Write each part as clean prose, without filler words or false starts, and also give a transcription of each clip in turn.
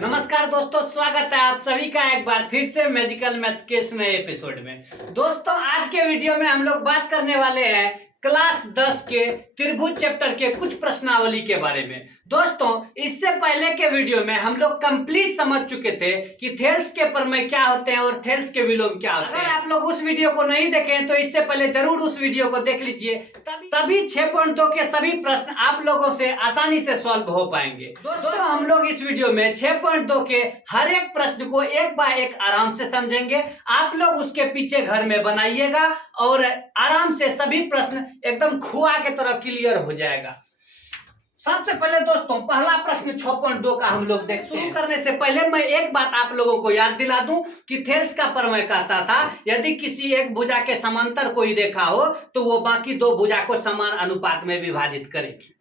नमस्कार दोस्तों, स्वागत है आप सभी का एक बार फिर से मैजिकल मैथ्स के इस नए एपिसोड में। दोस्तों, आज के वीडियो में हम लोग बात करने वाले हैं क्लास 10 के त्रिभुज चैप्टर के कुछ प्रश्नावली के बारे में। दोस्तों, इससे पहले के वीडियो में हम लोग कंप्लीट समझ चुके थे कि थेल्स के प्रमेय क्या होते हैं और थेल्स के विलोम क्या होते हैं। अगर आप लोग उस वीडियो को नहीं देखे तो इससे पहले जरूर उस वीडियो को देख लीजिए, तभी 6.2 के सभी प्रश्न आप लोगों से आसानी से सॉल्व हो पाएंगे। दोस्तों, हम लोग इस वीडियो में 6.2 के हर एक प्रश्न को एक बाय एक आराम से समझेंगे। आप लोग उसके पीछे घर में बनाइएगा और आराम से सभी प्रश्न एकदम खुआ के तरह क्लियर हो जाएगा। सबसे पहले दोस्तों, पहला प्रश्न 6.2 का हम लोग देखते हैं। शुरू करने से पहले मैं एक बात आप लोगों को याद दिला दूं कि थेल्स का प्रमेय कहता था यदि किसी एक भुजा के समांतर कोई रेखा हो तो वो बाकी दो भुजा को समान अनुपात में विभाजित करेगी।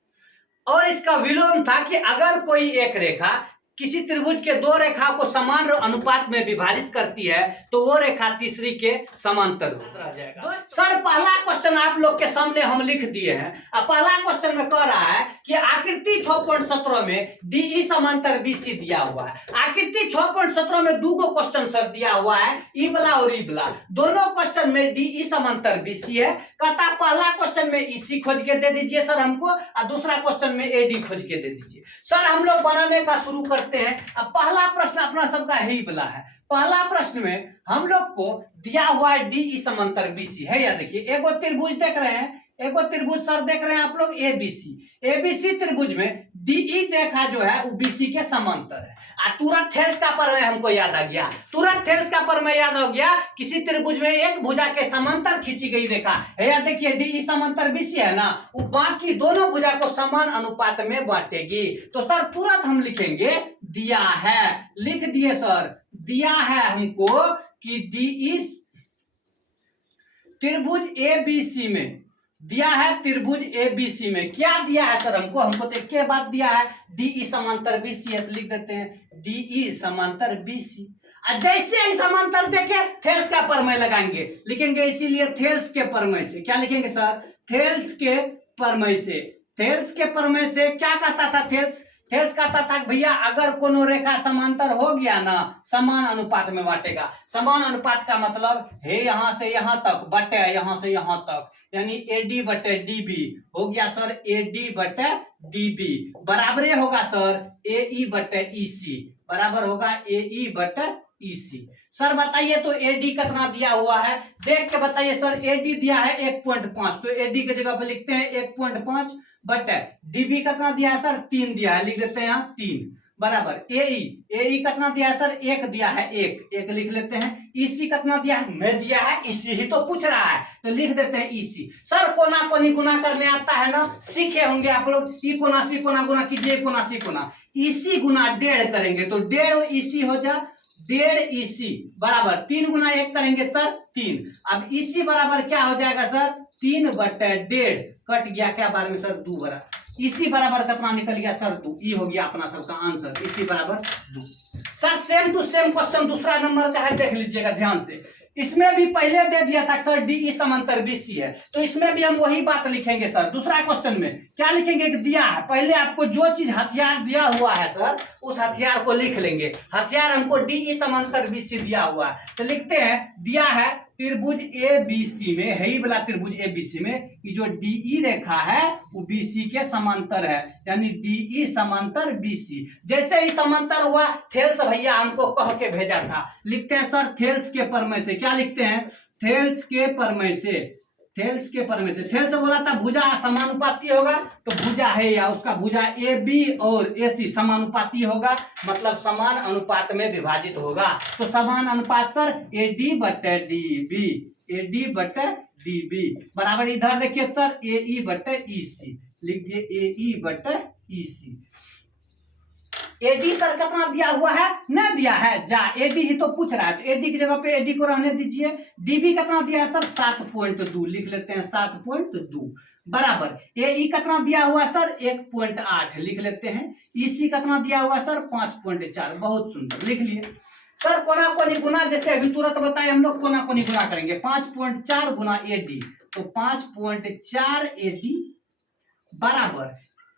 और इसका विलोम था कि अगर कोई एक रेखा किसी त्रिभुज के दो रेखा को समान अनुपात में विभाजित करती है तो वो रेखा तीसरी के समांतर हो जाएगा। सर, पहला क्वेश्चन आप लोग के सामने हम लिख दिए हैं। अब पहला क्वेश्चन में कह रहा है कि आकृति 6.17 में DE समांतर BC दिया हुआ है। आकृति 6.17 में दो क्वेश्चन सर दिया हुआ है, ई वाला और ई वाला। दोनों क्वेश्चन में DE समांतर BC है। कहता पहला क्वेश्चन में EC खोज के दे दीजिए सर हमको, और दूसरा क्वेश्चन में AD खोज के दे दीजिए। सर, हम लोग बनाने का शुरू करते हैं। अब पहला प्रश्न अपना सबका ही वाला है। पहला प्रश्न में हम लोग को दिया हुआ है DE समांतर BC है। या देखिए, एगो त्रिभुज देख रहे हैं, एगो त्रिभुज सर देख रहे हैं आप लोग ABC त्रिभुज में DE रेखा जो है वो BC के समांतर है। तुरंत थेल्स का प्रमेय हमको याद आ गया। तुरंत थेल्स का प्रमेय याद हो गया। किसी त्रिभुज में एक भुजा के समांतर खींची गई रेखा है। यार देखिए, DE समांतर BC है ना, वो बाकी दोनों भुजा को समान अनुपात में बांटेगी। तो सर तुरंत हम लिखेंगे दिया है। लिख दिए सर, दिया है हमको कि DE त्रिभुज ABC में दिया है। त्रिभुज ABC में क्या दिया है सर हमको तो एक बात दिया है, DE समांतर BC है। तो लिख देते हैं DE समांतर BC। जैसे ही समांतर देखे थेल्स का प्रमेय लगाएंगे, लिखेंगे इसीलिए थेल्स के प्रमेय से। क्या लिखेंगे सर? थेल्स के प्रमेय से। थेल्स के प्रमेय से क्या कहता था थेल्स? थेल्स कहता था भैया अगर कोनो रेखा समांतर हो गया ना, समान अनुपात में बांटेगा। समान अनुपात का मतलब है यहां से यहां तक बटे यहां से यहां तक, यानी AD बटे DB हो गया सर। AD बटे DB बराबर होगा सर AE बटे EC, बराबर होगा AE बटे EC। सर बताइए तो AD कितना दिया हुआ है, देख के बताइए सर। AD दिया है 1.5, तो AD की जगह पे लिखते हैं 1.5 बटे DB कितना दिया है सर? 3 दिया है, लिख देते हैं यहाँ 3 बराबर AE कितना दिया है सर? 1 दिया है, 1 लिख लेते हैं। EC कितना दिया है? नहीं दिया है, EC ही तो पूछ रहा है, तो लिख देते हैं EC। सर कोना कोनी गुना करने आता है ना, सीखे होंगे आप लोग। ई कोना सी कोना गुना कीजिए, कोना सी कोना। EC गुना 1.5 करेंगे तो 1.5 EC हो जा 1.5 EC बराबर 3 गुना 1 करेंगे सर 3। अब EC बराबर क्या हो जाएगा सर? 3 बटे 1.5 कट गया क्या बार में सर? 2 बराबर। EC बराबर कितना निकल गया सर? 2। ये हो गया अपना सबका आंसर, EC बराबर 2। Sir same to same question दूसरा नंबर का है, देख लीजिएगा ध्यान से। इसमें भी पहले दे दिया था सर DE समांतर BC है, तो इसमें भी हम वही बात लिखेंगे सर। दूसरा क्वेश्चन में क्या लिखेंगे कि दिया है, पहले आपको जो चीज हथियार दिया हुआ है सर उस हथियार को लिख लेंगे। हथियार हमको DE समांतर BC दिया हुआ है, तो लिखते हैं दिया है त्रिभुज ABC में, है ही वाला त्रिभुज ABC में कि जो DE रेखा है वो BC के समांतर है, यानी DE समांतर BC। जैसे ही समांतर हुआ थेल्स भैया हमको कह के भेजा था, लिखते हैं सर थेल्स के प्रमेय से। क्या लिखते हैं? थेल्स के प्रमेय से। थेल्स के प्रमेय से। थेल्स बोला था भुजा समानुपाती होगा, तो भुजा है या उसका भुजा AB और AC समानुपाती होगा, मतलब समान अनुपात में विभाजित होगा। तो समान अनुपात सर AD बटे DB, AD बटे DB बराबर इधर देखिए सर AE बटे EC, लिख दिए AE बटे EC। AD सर कितना दिया हुआ है? नहीं दिया है, जा AD ही तो पूछ रहा है, तो AD की जगह पे AD को रहने दीजिए। DB कितना दिया है सर? 7.2, लिख लेते हैं 7.2 बराबर AE कितना दिया हुआ सर? 1.8 लिख लेते हैं। EC कितना दिया हुआ सर? 5.4। बहुत सुंदर, लिख लिए सर। कोना कोनी गुना जैसे अभी तुरंत बताए हम लोग, कोना कोनी गुना करेंगे। 5.4 गुना AD, तो 5.4 AD बराबर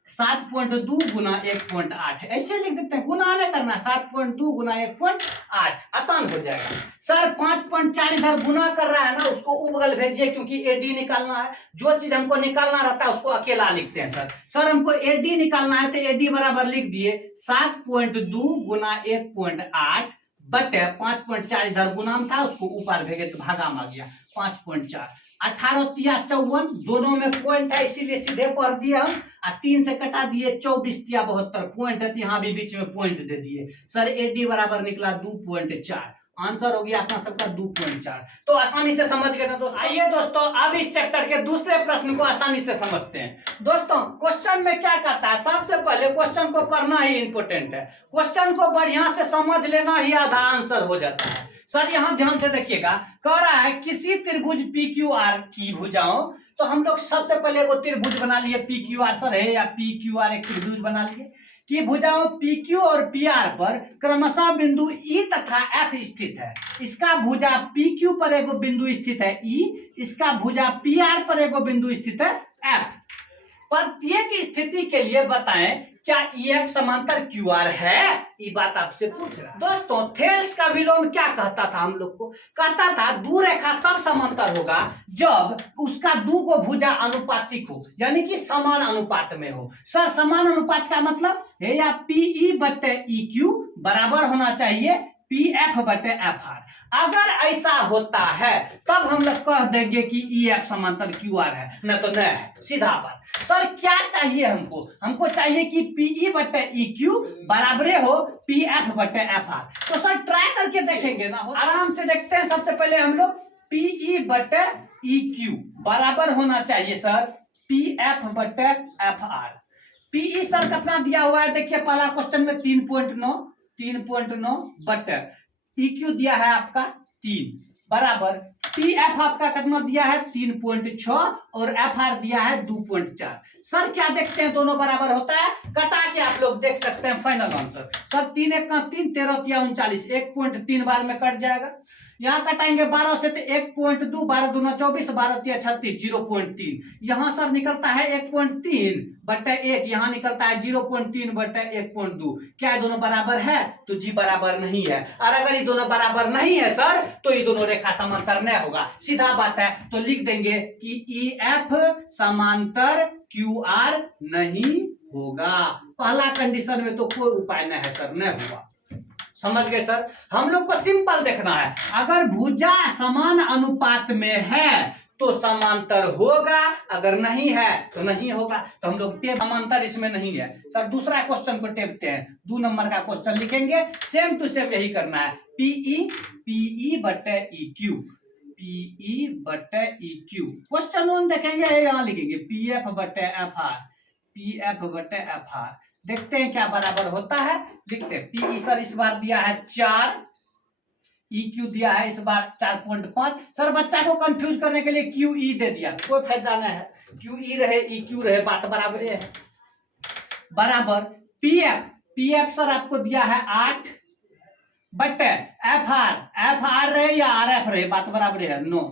7.2 गुना 1.8 ऐसे लिख देते हैं, गुना नहीं करना, 7.2 गुना 1.8 आसान हो जाएगा। सर 5.4 इधर गुना कर रहा है ना, उसको उबगल भेजिए क्योंकि एडी निकालना है। जो चीज हमको निकालना रहता है उसको अकेला लिखते हैं। सर हमको एडी निकालना है तो एडी बराबर लिख दिए 7.2 गुना 1.8 बटे 5.4 इधर गुणाम था उसको ऊपर भेजे तो भागाम आ गया 5.4। 18 तिया 54, दोनों में पॉइंट है इसीलिए सीधे पढ़ दिए हम। 3 से कटा दिए 24 तिया 72 पॉइंट है, यहाँ भी बीच में पॉइंट दे दिए। सर एडी बराबर निकला 2.4, आंसर हो गया अपना सबका 2.4। तो आसानी से समझ गए ना दोस्तों। आइए दोस्तों अब इस चैप्टर के दूसरे प्रश्न को आसानी से समझते हैं। दोस्तों क्वेश्चन में क्या कहता है, सबसे पहले क्वेश्चन को पढ़ना ही इंपॉर्टेंट है। क्वेश्चन को बढ़िया से समझ लेना ही आधा आंसर हो जाता है। सर यहाँ ध्यान से देखिएगा, कह रहा है किसी त्रिभुज PQR की भुजाओं, तो हम लोग सबसे पहले वो त्रिभुज बना लिए PQR सर है या PQR एक त्रिभुज बना लिए कि भुजाओं PQ और PR पर क्रमशः बिंदु E तथा F स्थित है। इसका भुजा PQ पर एगो बिंदु स्थित है E, इसका भुजा PR पर एगो बिंदु स्थित है F। प्रत्येक स्थिति के लिए बताएं क्या EF समांतर QR है, ये बात आपसे पूछ रहा है। दोस्तों थेल्स का विलोम क्या कहता था, हम लोग को कहता था दू रेखा तब समांतर होगा जब उसका दू को भुजा अनुपातिक हो, यानी कि समान अनुपात में हो। सर समान अनुपात का मतलब है या PE बटे EQ बराबर होना चाहिए PF बटे FR। अगर ऐसा होता है तब हम लोग कह देंगे कि EF समांतर QR है, न तो नहीं है, सीधा बात। सर क्या चाहिए हमको, हमको चाहिए कि PE बटे EQ बराबरे हो PF बटे FR। तो सर ट्राई करके देखेंगे ना, आराम से देखते हैं। सबसे पहले हम लोग PE बटे EQ बराबर होना चाहिए सर PF बटे FR। PE सर कितना दिया हुआ है देखिए, पहला क्वेश्चन में 3.9 बटे PQ दिया है आपका 3 बराबर PF आपका कितना दिया है 3.6 और FR दिया है 2.4। सर क्या देखते हैं दोनों बराबर होता है, कटा के आप लोग देख सकते हैं फाइनल आंसर। सर 3 1 का 3, 13 तिया 39, 1.3 बार में कट जाएगा। यहाँ कटाएंगे 12 से तो 1.2, 12 दूना 24, 12 तिया 36, 0.3। यहाँ सर निकलता है 1.3 बटे 1, यहाँ निकलता है 0.3 बटे 1.2। क्या ये दोनों बराबर है, तो जी बराबर नहीं है। और अगर ये दोनों बराबर नहीं है सर तो ये दोनों रेखा समांतर नहीं होगा, सीधा बात है। तो लिख देंगे कि EF समांतर QR नहीं होगा। पहला कंडीशन में तो कोई उपाय नहीं है सर, नहीं हुआ। समझ गए सर, हम लोग को सिंपल देखना है, अगर भुजा समान अनुपात में है तो समांतर होगा, अगर नहीं है तो नहीं होगा। तो हम लोग टेप समांतर इसमें नहीं है। सर दूसरा क्वेश्चन को टेपते हैं, 2 नंबर का क्वेश्चन लिखेंगे, सेम टू सेम यही करना है। PE बटे EQ, PE बटे EQ। क्वेश्चन 1 देखेंगे, यहाँ लिखेंगे PF बटे FR, PF बटे FR। देखते हैं क्या बराबर होता है, लिखते हैं। PE सर इस बार दिया है 4, EQ दिया है इस बार 4.5। सर बच्चा को कंफ्यूज करने के लिए QE दे दिया, कोई फायदा नहीं है, QE रहे EQ रहे बात बराबर है। बराबर PF सर आपको दिया है 8 बटे FR रहे या RF रहे बात बराबर है 9।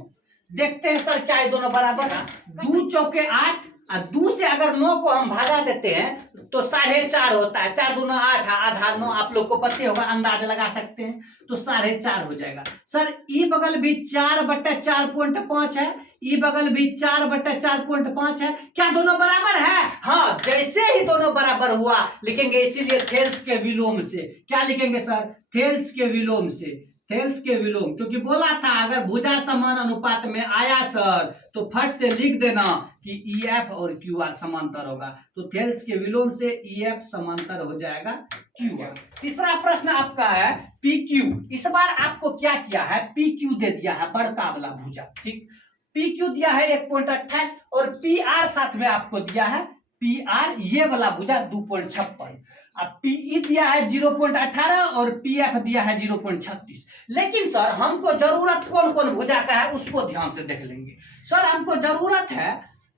देखते हैं सर क्या ये दोनों बराबर है, 2 चौके 8 और 2 से अगर 9 को हम भागा देते हैं तो 4.5 होता है, 4 दूना 8 आधा 9, आप लोग को पता होगा, अंदाज लगा सकते हैं, तो 4.5 हो जाएगा। सर ई बगल भी 4 बटे 4.5 है, ई बगल भी 4 बटे 4.5 है। क्या दोनों बराबर है, हाँ। जैसे ही दोनों बराबर हुआ लिखेंगे, इसीलिए थेल्स के विलोम से क्या लिखेंगे सर, थेल्स के विलोम से, थेल्स के विलोम, क्योंकि बोला था अगर भुजा समान अनुपात में आया सर तो फट से लिख देना कि EF और QR समांतर होगा। तो थेल्स के विलोम से EF समांतर हो जाएगा QR। तीसरा प्रश्न आपका है PQ। इस बार आपको क्या किया है, PQ दे दिया है बड़का वाला भुजा, ठीक। PQ दिया है 1.28 और PR साथ में आपको दिया है PR ये वाला भुजा 2.56। अब PE दिया है 0.18 और PF दिया है 0.36। लेकिन सर हमको जरूरत कौन कौन भुजा का है उसको ध्यान से देख लेंगे। सर हमको जरूरत है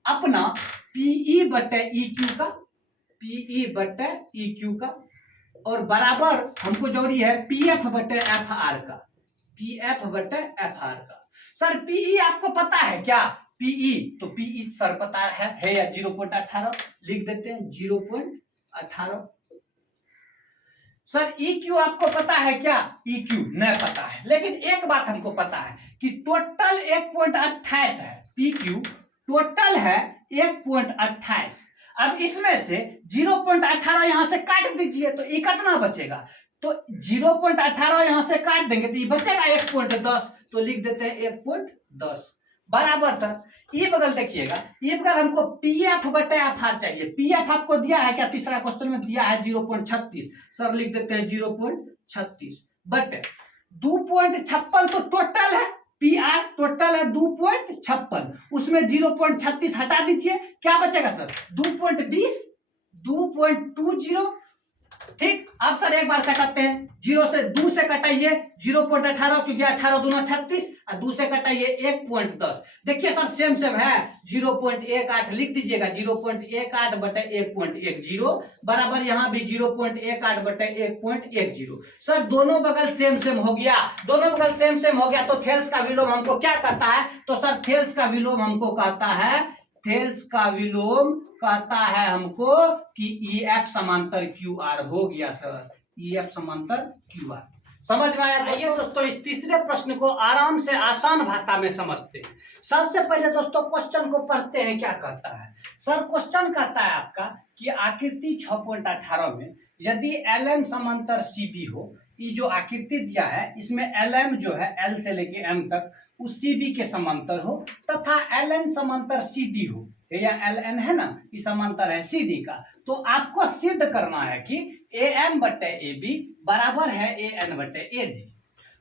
अपना PE बटे EQ का, PE बटे EQ का, और बराबर हमको जरूरी है PF बटे FR का, PF बटे FR का। सर PE आपको पता है क्या, पीई, तो पीई सर पता है या 0.18 लिख देते हैं 0.18। सर EQ आपको पता है क्या? EQ नहीं पता है, लेकिन एक बात हमको पता है कि टोटल 1.28 है। PQ टोटल है 1.28। अब इसमें से 0.18 यहां से काट दीजिए तो ये कितना बचेगा? तो 0.18 यहां से काट देंगे तो ये बचेगा 1.10, तो लिख देते हैं 1.10 बराबर। सर ये बगल देखिएगा, ये बगल हमको पीएफ बटे एफआर चाहिए। पीएफ आपको दिया है क्या? तीसरा क्वेश्चन में दिया है 0.36। सर लिख देते हैं 0.36 बटे 2.56 तो टोटल है, पीआर टोटल है 2.56, उसमें 0.36 हटा दीजिए, क्या बचेगा सर? 2.20, 2.20। ठीक, अब सर एक बार कटाते हैं, 0 से 2 से कटाइए 0.18, क्योंकि 18 दूना 36 और 2 से कटाइए 1.10। देखिए सर सेम सेम है, 0.18 लिख दीजिएगा, 0.18 बटे 1.10 बराबर यहाँ भी 0.18 बटे 1.10। सर दोनों बगल सेम सेम हो गया, दोनों बगल सेम सेम हो गया, तो थेल्स का विलोम हमको क्या कहता है? तो सर थेल्स का विलोम हमको कहता है, थेल्स का विलोम कहता है हमको कि EF समांतर QR हो गया सर, EF समांतर QR। समझ में आया? आइए दोस्तों इस तीसरे प्रश्न को आराम से आसान भाषा में समझते हैं। सबसे पहले दोस्तों क्वेश्चन को पढ़ते हैं, क्या कहता है? सर क्वेश्चन कहता है आपका कि आकृति 6.18 में यदि LM समांतर CB हो, ये जो आकृति दिया है इसमें LM जो है L से लेके M तक उस CB के समांतर हो, तथा LN समांतर CD हो, या LN है ना, ये समांतर है CD का, तो आपको सिद्ध करना है कि AM बटे AB बराबर है AN बटे AD।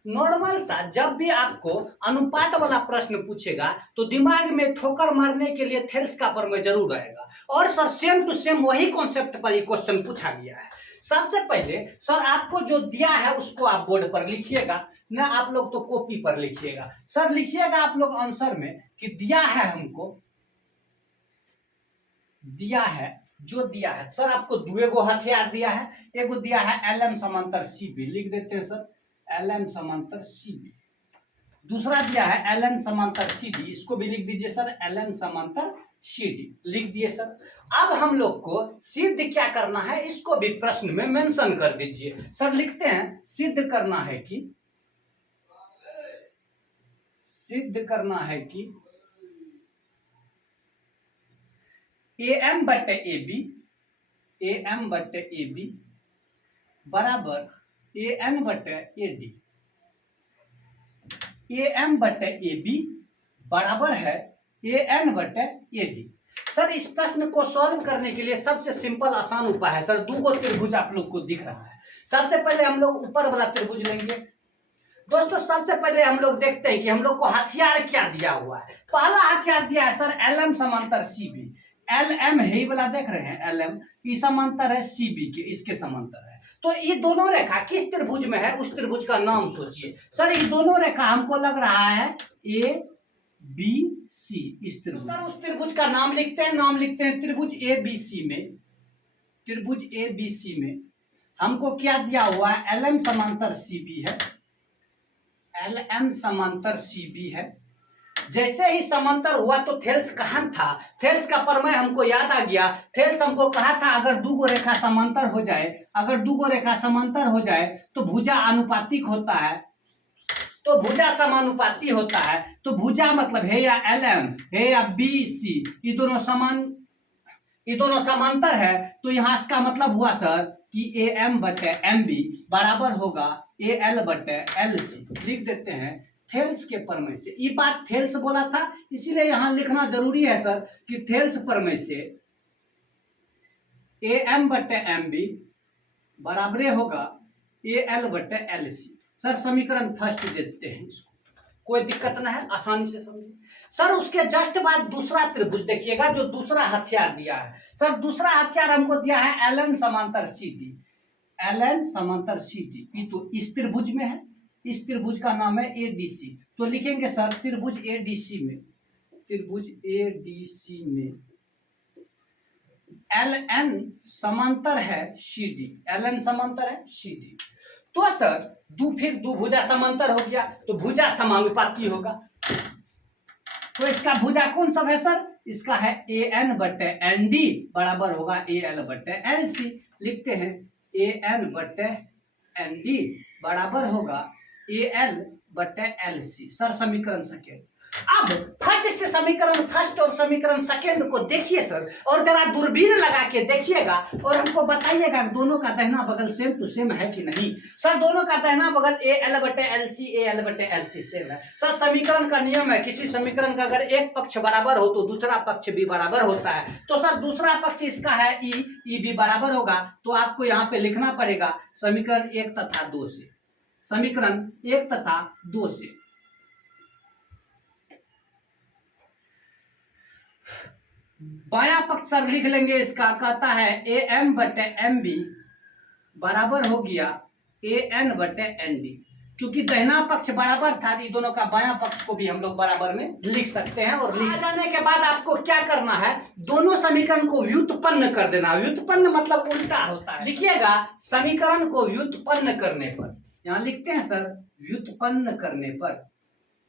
नॉर्मल सा जब भी आपको अनुपात वाला प्रश्न पूछेगा तो दिमाग में ठोकर मारने के लिए थेल्स का प्रमेय जरूर आएगा, और सर सेम टू सेम वही कॉन्सेप्ट पर ये क्वेश्चन पूछा गया है। सबसे पहले सर आपको जो दिया है उसको आप बोर्ड पर लिखिएगा, ना आप लोग तो कॉपी पर लिखिएगा। सर लिखिएगा आप लोग आंसर में कि दिया है हमको, दिया है, जो दिया है सर आपको दुएगो हथियार दिया है, एगो दिया है LM समांतर CB, लिख देते हैं सर LM समांतर CB। दूसरा दिया है LN समांतर CD, इसको भी लिख दीजिए सर LN समांतर CD, लिख दिए सर। अब हम लोग को सिद्ध क्या करना है इसको भी प्रश्न में मेंशन कर दीजिए। सर लिखते हैं सिद्ध करना है कि, सिद्ध करना है कि AM बटे AB, AM बटे AB बराबर AN बटे AD, AM बटे AB बराबर है AN बटे AD। सर इस प्रश्न को सॉल्व करने के लिए सबसे सिंपल आसान उपाय है सर, दो त्रिभुज आप लोग को दिख रहा है। सबसे पहले हम लोग ऊपर वाला त्रिभुज लेंगे। दोस्तों सबसे पहले हम लोग देखते हैं कि हम लोग को हथियार क्या दिया हुआ है। पहला हथियार दिया है सर LM समांतर CB, LM है वाला देख रहे हैं, LM ये समांतर है CB के, इसके समांतर है। तो ये दोनों रेखा किस त्रिभुज में है उस त्रिभुज का नाम सोचिए। सर ये दोनों रेखा हमको लग रहा है ABC, इस त्रिभुज। सर उस त्रिभुज का नाम लिखते हैं, नाम लिखते हैं त्रिभुज ABC में, त्रिभुज ABC में हमको क्या दिया हुआ है? LM समांतर CB है, LM समांतर CB है। जैसे ही समांतर हुआ तो थेल्स कहाँ था? थेल्स का प्रमेय हमको याद आ गया। थेल्स हमको कहा था अगर दो रेखा समांतर हो जाए, अगर दो रेखा समांतर हो जाए तो भुजा अनुपातिक होता है, तो भुजा समानुपाती होता है। तो भुजा मतलब है या LM है या BC, ये दोनों समान, ये दोनों समांतर है, तो यहाँ इसका मतलब हुआ सर कि AM बटे MB बराबर होगा AL बटे LC। लिख देते हैं थेल्स के प्रमेय से। ये बात थेल्स बोला था इसीलिए यहां लिखना जरूरी है सर कि थेल्स प्रमेय से AM बटे MB बराबर होगा AL बटे LC। सर समीकरण फर्स्ट देते हैं इसको, कोई दिक्कत ना है, आसानी से समझिए। सर उसके जस्ट बाद दूसरा त्रिभुज देखिएगा जो दूसरा हथियार दिया है। सर दूसरा हथियार हमको दिया है LN समांतर CD, LN समांतर CD, ये तो इस त्रिभुज में है, इस त्रिभुज का नाम है ADC। तो लिखेंगे सर त्रिभुज ADC में, त्रिभुज ADC में LN समांतर है CD, LN समांतर है CD। तो सर फिर दो भुजा समांतर हो गया तो भुजा समानुपाती होगा। तो इसका भुजा कौन सा है सर? इसका है ए एन बटे एन डी बराबर होगा ए एल बटे एल सी। लिखते हैं ए एन बटे एन डी बराबर होगा ए एल बटे एल सी। सर समीकरण सेकेंड। अब फट से समीकरण फर्स्ट और समीकरण सेकेंड को देखिए सर, और जरा दूरबीन लगा के देखिएगा और हमको बताइएगा दोनों का दाहिना बगल सेम टू सेम है कि नहीं। सर दोनों का दाहिना बगल ए एल बटे एल सी, ए एल बटे एल सी सेम है। सर समीकरण का नियम है, किसी समीकरण का अगर एक पक्ष बराबर हो तो दूसरा पक्ष भी बराबर होता है। तो सर दूसरा पक्ष इसका है ई भी बराबर होगा, तो आपको यहाँ पे लिखना पड़ेगा समीकरण 1 तथा 2 से। समीकरण 1 तथा 2 से बाया पक्ष सर लिख लेंगे, इसका कहता है ए एम बटे एम बी बराबर हो गया ए एन बटे एन डी। क्योंकि दाहिना पक्ष बराबर था, ये दोनों का बाया पक्ष को भी हम लोग बराबर में लिख सकते हैं। और लिख जाने के बाद आपको क्या करना है, दोनों समीकरण को व्युत्पन्न कर देना। व्युत्पन्न मतलब उल्टा होता है। लिखिएगा समीकरण को व्युत्पन्न करने पर, यहाँ लिखते हैं सर व्युत्पन्न करने पर।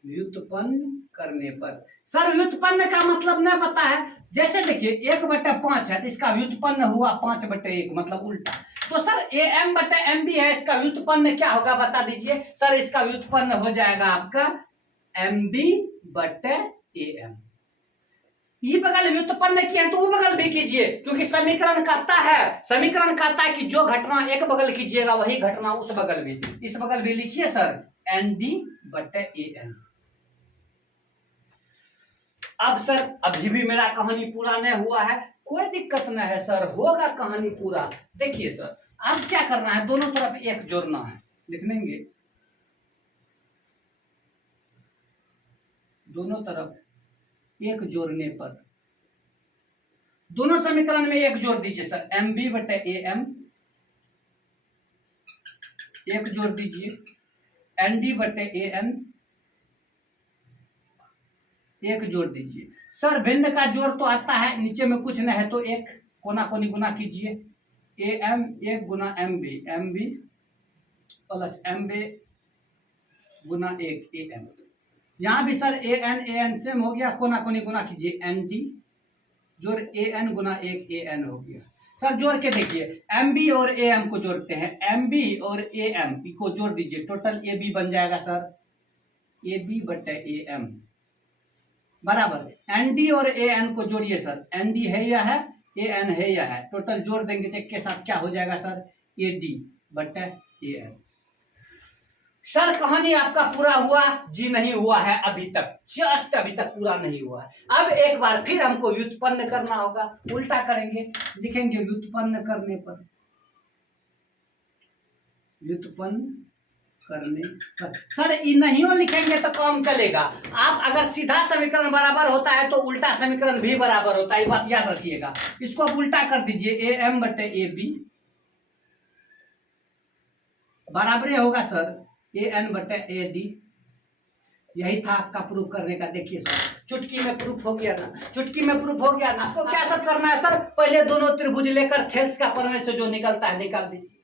व्युत्पन्न करने पर सर व्युत्पन्न का मतलब ना पता है, जैसे देखिए 1/5 है तो इसका व्युत्पन्न हुआ 5/1 मतलब उल्टा। तो सर ए एम बटे एम बी है, इसका व्युत्पन्न क्या होगा बता दीजिए। सर इसका व्युत्पन्न हो जाएगा आपका एम बी बटे ए एम। ये बगल व्युत्पन्न किया तो वो बगल भी कीजिए, क्योंकि समीकरण कहता है कि जो घटना एक बगल कीजिएगा वही घटना उस बगल भी। इस बगल भी लिखिए सर एन डी बटे ए एम। अब सर अभी भी मेरा कहानी पूरा नहीं हुआ है, कोई दिक्कत नहीं है सर, होगा कहानी पूरा। देखिए सर अब क्या करना है, दोनों तरफ एक जोड़ना है। लिख लेंगे दोनों तरफ एक जोड़ने पर, दोनों समीकरण में एक जोड़ दीजिए सर, एम बी बटे ए एम एक जोड़ दीजिए, एन डी बटे ए एन एक जोड़ दीजिए। सर भिन्न का जोड़ तो आता है, नीचे में कुछ नहीं है तो एक कोना कोनी गुना कीजिए, ए एम 1 गुना M B plus M B गुना 1 ए एम। यहाँ भी सर ए एन सेम हो गया, कोना कोनी गुना कीजिए, एन डी जोड़ A N Guna 1 A N हो गया। सर जोड़ के देखिए एम बी और ए एम को जोड़ते हैं, एम बी और ए एम को जोड़ दीजिए, टोटल ए बी बन जाएगा सर ए बी बटे ए एम बराबर एन डी और ए एन को जोड़िए सर, एन डी है या है, ए एन है या है, टोटल जोड़ देंगे तो एक के साथ क्या हो जाएगा सर ए डी बटे ए एन। सर कहानी आपका पूरा हुआ जी? नहीं हुआ है अभी तक, जस्ट अभी तक पूरा नहीं हुआ है। अब एक बार फिर हमको व्युत्पन्न करना होगा, उल्टा करेंगे, लिखेंगे व्युत्पन्न करने पर, व्युत्पन्न करने पर। सर नहीं लिखेंगे तो काम चलेगा। आप अगर सीधा समीकरण बराबर होता है तो उल्टा समीकरण भी बराबर होता है, ये बात याद रखिएगा। इसको आप उल्टा कर दीजिए, ए एम बटे ए बी बराबर होगा सर ए एन बटे ए डी। यही था आपका प्रूफ करने का। देखिए सर चुटकी में प्रूफ हो गया ना, चुटकी में प्रूफ हो गया ना। आपको क्या सब करना है सर, पहले दोनों त्रिभुज लेकर थेल्स का प्रमेय से जो निकलता है निकाल दीजिए।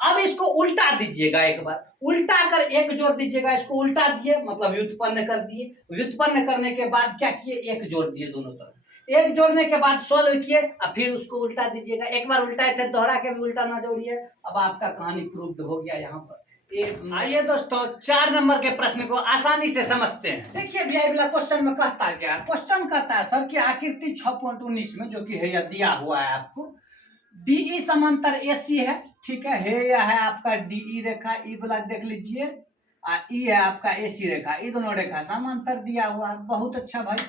अब इसको उल्टा दीजिएगा, एक बार उल्टा कर एक जोड़ दीजिएगा, इसको उल्टा दिए मतलब व्युत्पन्न कर दिए। व्युत्पन्न करने के बाद क्या किए, एक जोड़ दिए दोनों तरफ, एक जोड़ने के बाद सोल्व किए, अब फिर उसको उल्टा दीजिएगा। एक बार उल्टाए थे दोहरा के भी उल्टा ना जोड़िए। अब आपका कहानी प्रूव्ड हो गया यहाँ पर। आइए दोस्तों 4 नंबर के प्रश्न को आसानी से समझते हैं। देखिए भैया अगला क्वेश्चन में कहता क्या, क्वेश्चन कहता है सर कि आकृति 6.19 में जो कि है या दिया हुआ है आपको, डीई समांतर एसी है, ठीक है या है आपका डीई रेखा, ई वाला देख लीजिए, ई है आपका एसी रेखा, ये दोनों रेखा समांतर दिया हुआ है। बहुत अच्छा भाई,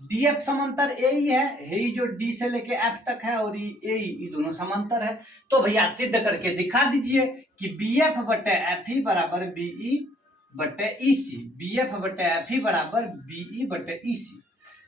डीएफ समांतर एई है, जो डी से लेके एफ तक है, और ये दोनों समांतर है। तो भैया सिद्ध करके दिखा दीजिए कि बीएफ बटे एफ ई बराबर बीई बटे ईसी, बीएफ बटे एफ ई बराबर बीई बटे ईसी।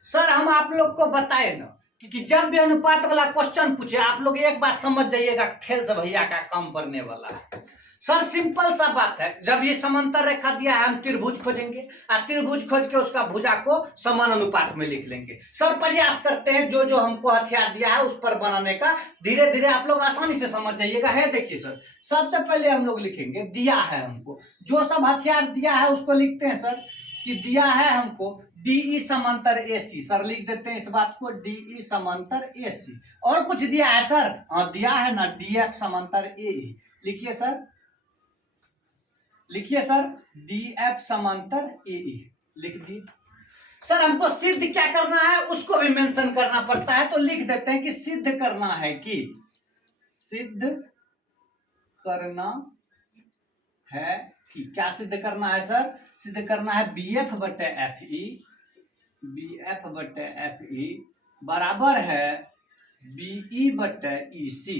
सर हम आप लोग को बताए ना कि जब भी अनुपात वाला क्वेश्चन पूछे आप लोग एक बात समझ जाइएगा, खेल से भैया का काम पड़ने वाला है। सर सिंपल सा बात है, जब ये समांतर रेखा दिया है हम त्रिभुज खोजेंगे, और त्रिभुज खोज के उसका भुजा को समान अनुपात में लिख लेंगे। सर प्रयास करते हैं जो जो हमको हथियार दिया है उस पर बनाने का, धीरे धीरे आप लोग आसानी से समझ जाइएगा। है देखिए सर सबसे पहले हम लोग लिखेंगे, दिया है हमको जो सब हथियार दिया है उसको लिखते हैं सर कि दिया है हमको DE समांतर AC, सर लिख देते हैं इस बात को, DE समांतर AC। और कुछ दिया है सर? हाँ दिया है ना, DF समांतर AE। लिखिए सर, लिखिए सर, DF समांतर AE लिख दिए। सर हमको सिद्ध क्या करना है उसको भी मेंशन करना पड़ता है, तो लिख देते हैं कि सिद्ध करना है, कि सिद्ध करना है कि क्या सिद्ध करना है सर? सिद्ध करना है BF बटे FE, BF बटे FE बराबर है BE बटे EC।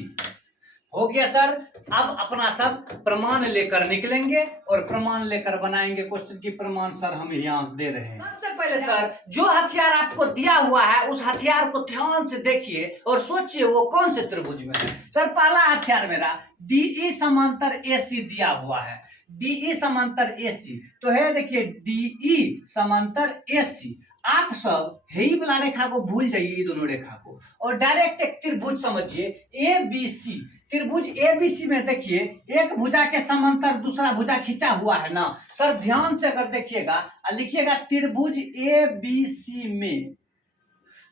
हो गया सर। अब अपना सब प्रमाण लेकर निकलेंगे और प्रमाण लेकर बनाएंगे क्वेश्चन की। प्रमाण सर हम यहाँ से दे रहे हैं। सबसे पहले सर जो हथियार आपको दिया हुआ है उस हथियार को ध्यान से देखिए और सोचिए वो कौन से त्रिभुज में है। सर पहला हथियार मेरा DE समांतर AC दिया हुआ है, DE समांतर AC तो है, देखिए DE समांतर AC। आप सब ही वाला रेखा को भूल जाइए, ये दोनों रेखा को, और डायरेक्ट एक त्रिभुज समझिए ABC। त्रिभुज ABC में देखिए एक भुजा के समांतर दूसरा भुजा खींचा हुआ है ना सर, ध्यान से अगर देखिएगा और लिखिएगा त्रिभुज ABC में,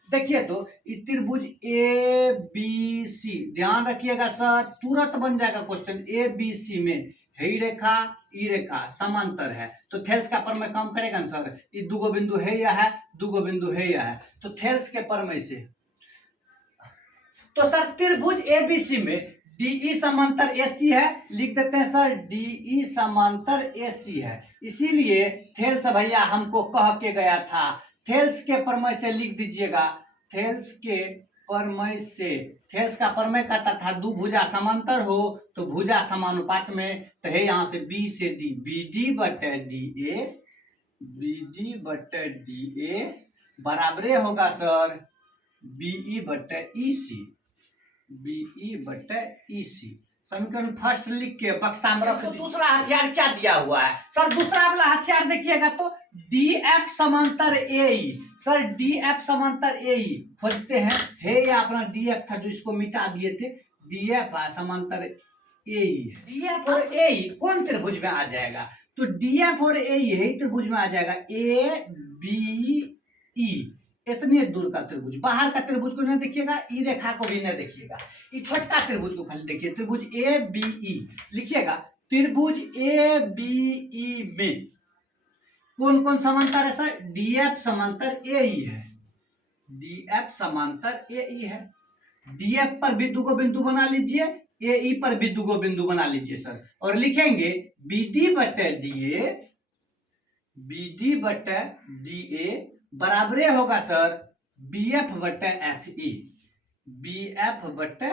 देखिए तो त्रिभुज ABC, ध्यान रखिएगा सर, तुरंत बन जाएगा क्वेश्चन। ABC में ही रेखा ई रेखा समांतर है तो थेल्स का प्रमेय काम करेगा ना सर। ये दुगो बिंदु है या है, दुगो बिंदु है या है, तो थेल्स के प्रमेय से, तो सर त्रिभुज ABC में DE समांतर AC है, लिख देते हैं सर DE समांतर AC है, इसीलिए थेल्स भैया हमको कह के गया था, थेल्स के प्रमेय से लिख दीजिएगा, थेल्स के प्रमेय से, थेल्स का प्रमेय कहता था दो भुजा समांतर हो तो भुजा समानुपात में, तो है यहाँ से B से D, BD बटे DA, BD बटे DA बराबरे होगा सर BE बटे EC, BE बटे EC। समीकरण फर्स्ट लिख के बक्सा में रख। दूसरा हथियार क्या दिया हुआ है सर? दूसरा वाला हथियार देखिएगा तो DF समांतर AE, सर DF समांतर AE खोजते हैं, है या अपना DF था जो इसको मिटा दिए थे, DF समांतर AE, DF और AE कौन त्रिभुज में आ जाएगा? तो DF और AE है त्रिभुज में आ जाएगा, ABE, इतने दूर का त्रिभुज, बाहर का त्रिभुज को नहीं देखिएगा, ई रेखा को भी नहीं देखिएगा, ये छोटका त्रिभुज को खाली देखिए, त्रिभुज ABE लिखिएगा। त्रिभुज ABE में कौन कौन समांतर है सर? DF समांतर AE है, DF समांतर AE है, DF पर भी दुगो बिंदु बना लीजिए, AE पर भी दुगो बिंदु बना लीजिए सर, और लिखेंगे BD बटे DA, BD बटे DA बराबरे होगा सर BF बटे FE, BF बटे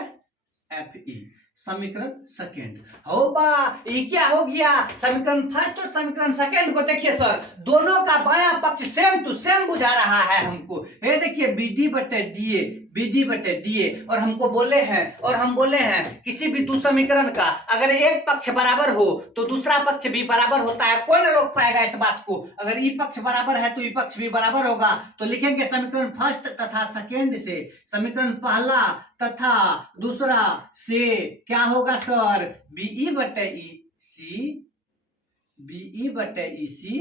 FE। समीकरण सेकेंड हो बा, ये क्या हो गया? समीकरण फर्स्ट और समीकरण सेकेंड को देखिए सर, दोनों का बायां पक्ष सेम टू सेम बुझा रहा है हमको। ये देखिए BD बटे DA, BD बटे DA, और हमको बोले हैं, और हम बोले हैं किसी भी दो समीकरण का अगर एक पक्ष बराबर हो तो दूसरा पक्ष भी बराबर होता है, कोई न रोक पाएगा इस बात को। अगर ई पक्ष बराबर है तो ई पक्ष भी बराबर होगा, तो लिखेंगे समीकरण फर्स्ट तथा सेकेंड से, समीकरण पहला तथा दूसरा से क्या होगा सर? BE बटे EC, BE बटे EC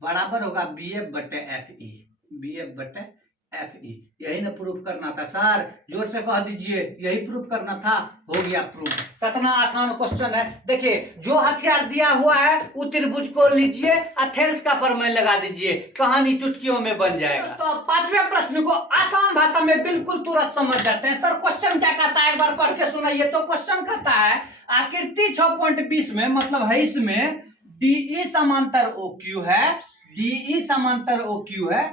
बराबर होगा BF बटे FE, BF बटे FE। यही ना प्रूफ करना था सर, जोर से कह दीजिए, यही प्रूफ करना था, हो गया प्रूफ। कितना आसान क्वेश्चन है। देखिए जो हथियार दिया हुआ है वो त्रिभुज को लीजिए, थेल्स का प्रमेय लगा दीजिए, कहानी चुटकियों में बन जाएगा। तो पांचवें प्रश्न को आसान भाषा में बिल्कुल तुरंत समझ जाते हैं। सर क्वेश्चन क्या कहता है, एक बार पढ़ के सुनाइए। तो क्वेश्चन कहता है आकृति 6.20 में, मतलब है इसमें DE समांतर OQ है, DE समांतर OQ है,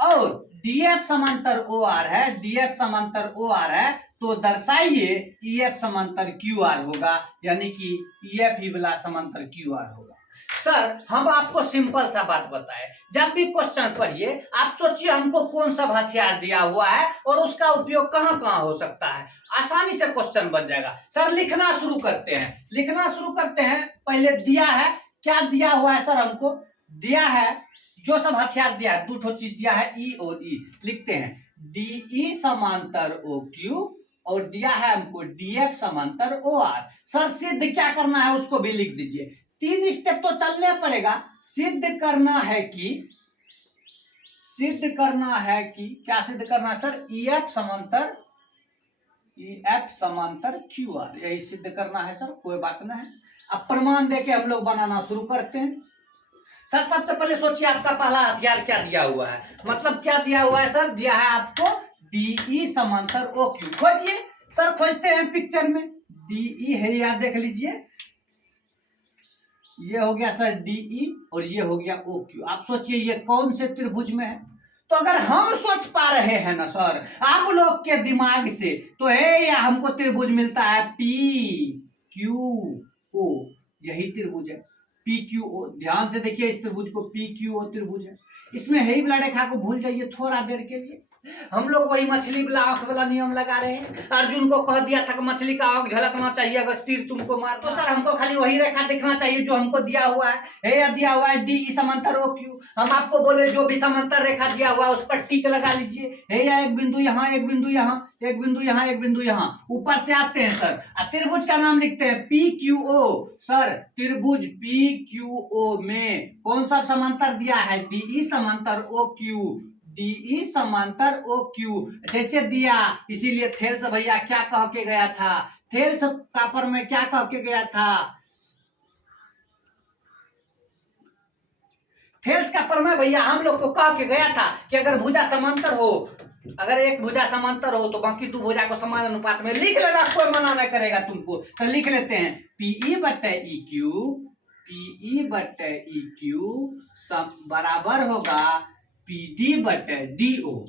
और DF समांतर OR है, DF समांतर OR है, तो दर्शाइए EF समांतर QR होगा, यानी कि EF ही वाला समांतर QR होगा। सर हम आपको सिंपल सा बात बताए, जब भी क्वेश्चन पढ़िए आप सोचिए हमको कौन सा हथियार दिया हुआ है और उसका उपयोग कहां कहां हो सकता है, आसानी से क्वेश्चन बन जाएगा। सर लिखना शुरू करते हैं, लिखना शुरू करते हैं। पहले दिया है, क्या दिया हुआ है सर? हमको दिया है जो सब हथियार दिया है, दो ठो चीज दिया है, E और E, लिखते हैं DE समांतर OQ, और दिया है हमको DF समांतर OR। सर सिद्ध क्या करना है उसको भी लिख दीजिए, 3 स्टेप तो चलने पड़ेगा। सिद्ध करना है कि सिद्ध करना है कि क्या सिद्ध करना है सर, EF समांतर QR, यही सिद्ध करना है सर, कोई बात नहीं है। अब प्रमाण देके हम लोग बनाना शुरू करते हैं। सर सबसे पहले सोचिए आपका पहला हथियार क्या दिया हुआ है, मतलब क्या दिया हुआ है सर, दिया है आपको DE समांतर OQ। खोजिए सर, खोजते हैं पिक्चर में। DE है या देख लीजिए, ये हो गया सर DE और ये हो गया OQ। आप सोचिए ये कौन से त्रिभुज में है। तो अगर हम सोच पा रहे हैं ना सर आप लोग के दिमाग से, तो है या हमको त्रिभुज मिलता है PQO, यही त्रिभुज है PQO। ध्यान से देखिए इस त्रिभुज को, PQO त्रिभुज है। इसमें है वाला रेखा को भूल जाइए थोड़ा देर के लिए। हम लोग वही मछली वाला आंख वाला नियम लगा रहे हैं। अर्जुन को कह दिया था कि मछली का आंख झलकना चाहिए अगर तीर तुमको मार, तो सर हमको खाली वही रेखा दिखना चाहिए जो हमको दिया हुआ है या दिया हुआ है DE समांतर OQ। हम आपको बोले जो भी समांतर रेखा दिया हुआ है उस पर टिक लगा लीजिए, है या एक बिंदु यहाँ, एक बिंदु यहाँ, एक बिंदु यहाँ, एक बिंदु यहाँ। ऊपर से आते हैं सर, त्रिभुज का नाम लिखते हैं PQO। सर त्रिभुज PQO में कौन सा समांतर दिया है, DE समांतर OQ, DE समांतर OQ जैसे दिया, इसीलिए थेल्स भैया क्या कह के गया था, थेल्स कापर में क्या कह के गया था, थेल्स का प्रमेय भैया हम लोग को कह के गया था कि अगर भुजा समांतर हो, अगर एक भुजा समांतर हो तो बाकी दो भुजा को समान अनुपात में लिख लेना, कोई मना नहीं करेगा तुमको। तो लिख लेते हैं PE बटे EQ बराबर होगा PD बटे DO।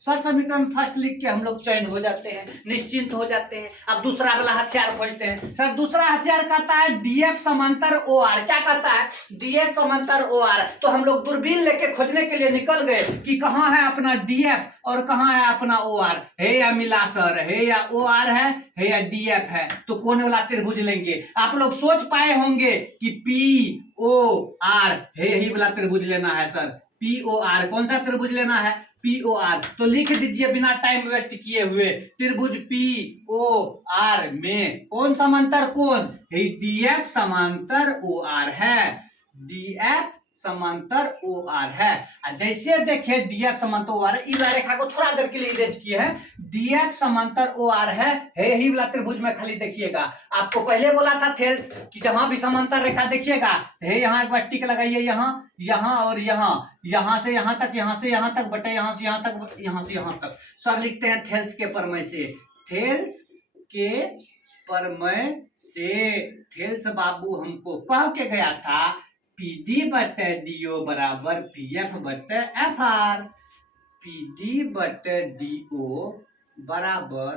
सर समीकरण फर्स्ट लिख के हम लोग चयन हो जाते हैं, निश्चिंत हो जाते हैं। अब दूसरा वाला हथियार खोजते हैं। सर दूसरा हथियार कहता है DF समांतर OR। क्या कहता है, DF समांतर OR। तो हम लोग दूरबीन लेके खोजने के लिए निकल गए कि कहाँ है अपना DF और कहाँ है अपना OR। है या मिला सर, है या OR है या DF है, तो कौन वाला त्रिभुज लेंगे। आप लोग सोच पाए होंगे कि POR है, यही वाला त्रिभुज लेना है सर। POR कौन सा त्रिभुज लेना है, POR। तो लिख दीजिए बिना टाइम वेस्ट किए हुए, त्रिभुज POR में कौन समांतर, कौन है, DF समांतर OR है, DF समांतर OR है। जैसे देखे DF समांतर OR है, इस रेखा को थोड़ा देर के लिए इरेज किए हैं, DF समांतर OR है ही वाला त्रिभुज में खाली देखिएगा। आपको पहले बोला था थेल्स कि जहां भी समांतर रेखा देखिएगा है, यहाँ एक बार टिक लगाइए, यहाँ, यहाँ और यहाँ, यहाँ से यहाँ तक, यहाँ से यहाँ तक बटे यहाँ से यहाँ तक, यहाँ से यहाँ तक। सर लिखते हैं थेल्स के प्रमेय से, थेल्स के प्रमेय से थेल्स बाबू हमको कह के गया था PD बटे DO बराबर PF बटे FR, PD बटे DO बराबर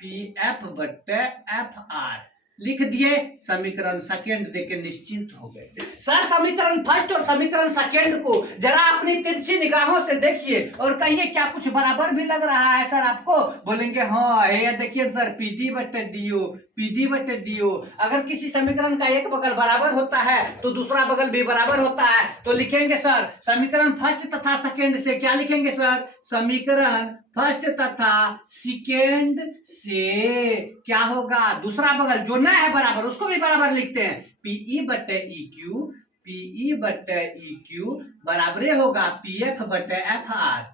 PF बटे FR। लिख दिए, समीकरण सेकेंड देके निश्चिंत हो गए। सर समीकरण फर्स्ट और समीकरण सेकेंड को जरा अपनी तिरछी निगाहों से देखिए और कहिए क्या कुछ बराबर भी लग रहा है सर आपको। बोलेंगे हाँ, ये देखिए सर PD बटे DO। अगर किसी समीकरण का एक बगल बराबर होता है तो दूसरा बगल भी बराबर होता है, तो लिखेंगे सर समीकरण फर्स्ट तथा सेकेंड से, क्या लिखेंगे सर, समीकरण फर्स्ट तथा सेकेंड से क्या होगा, दूसरा बगल जो न है बराबर उसको भी बराबर लिखते हैं, PE बटे EQ बराबर होगा PF बटे FR।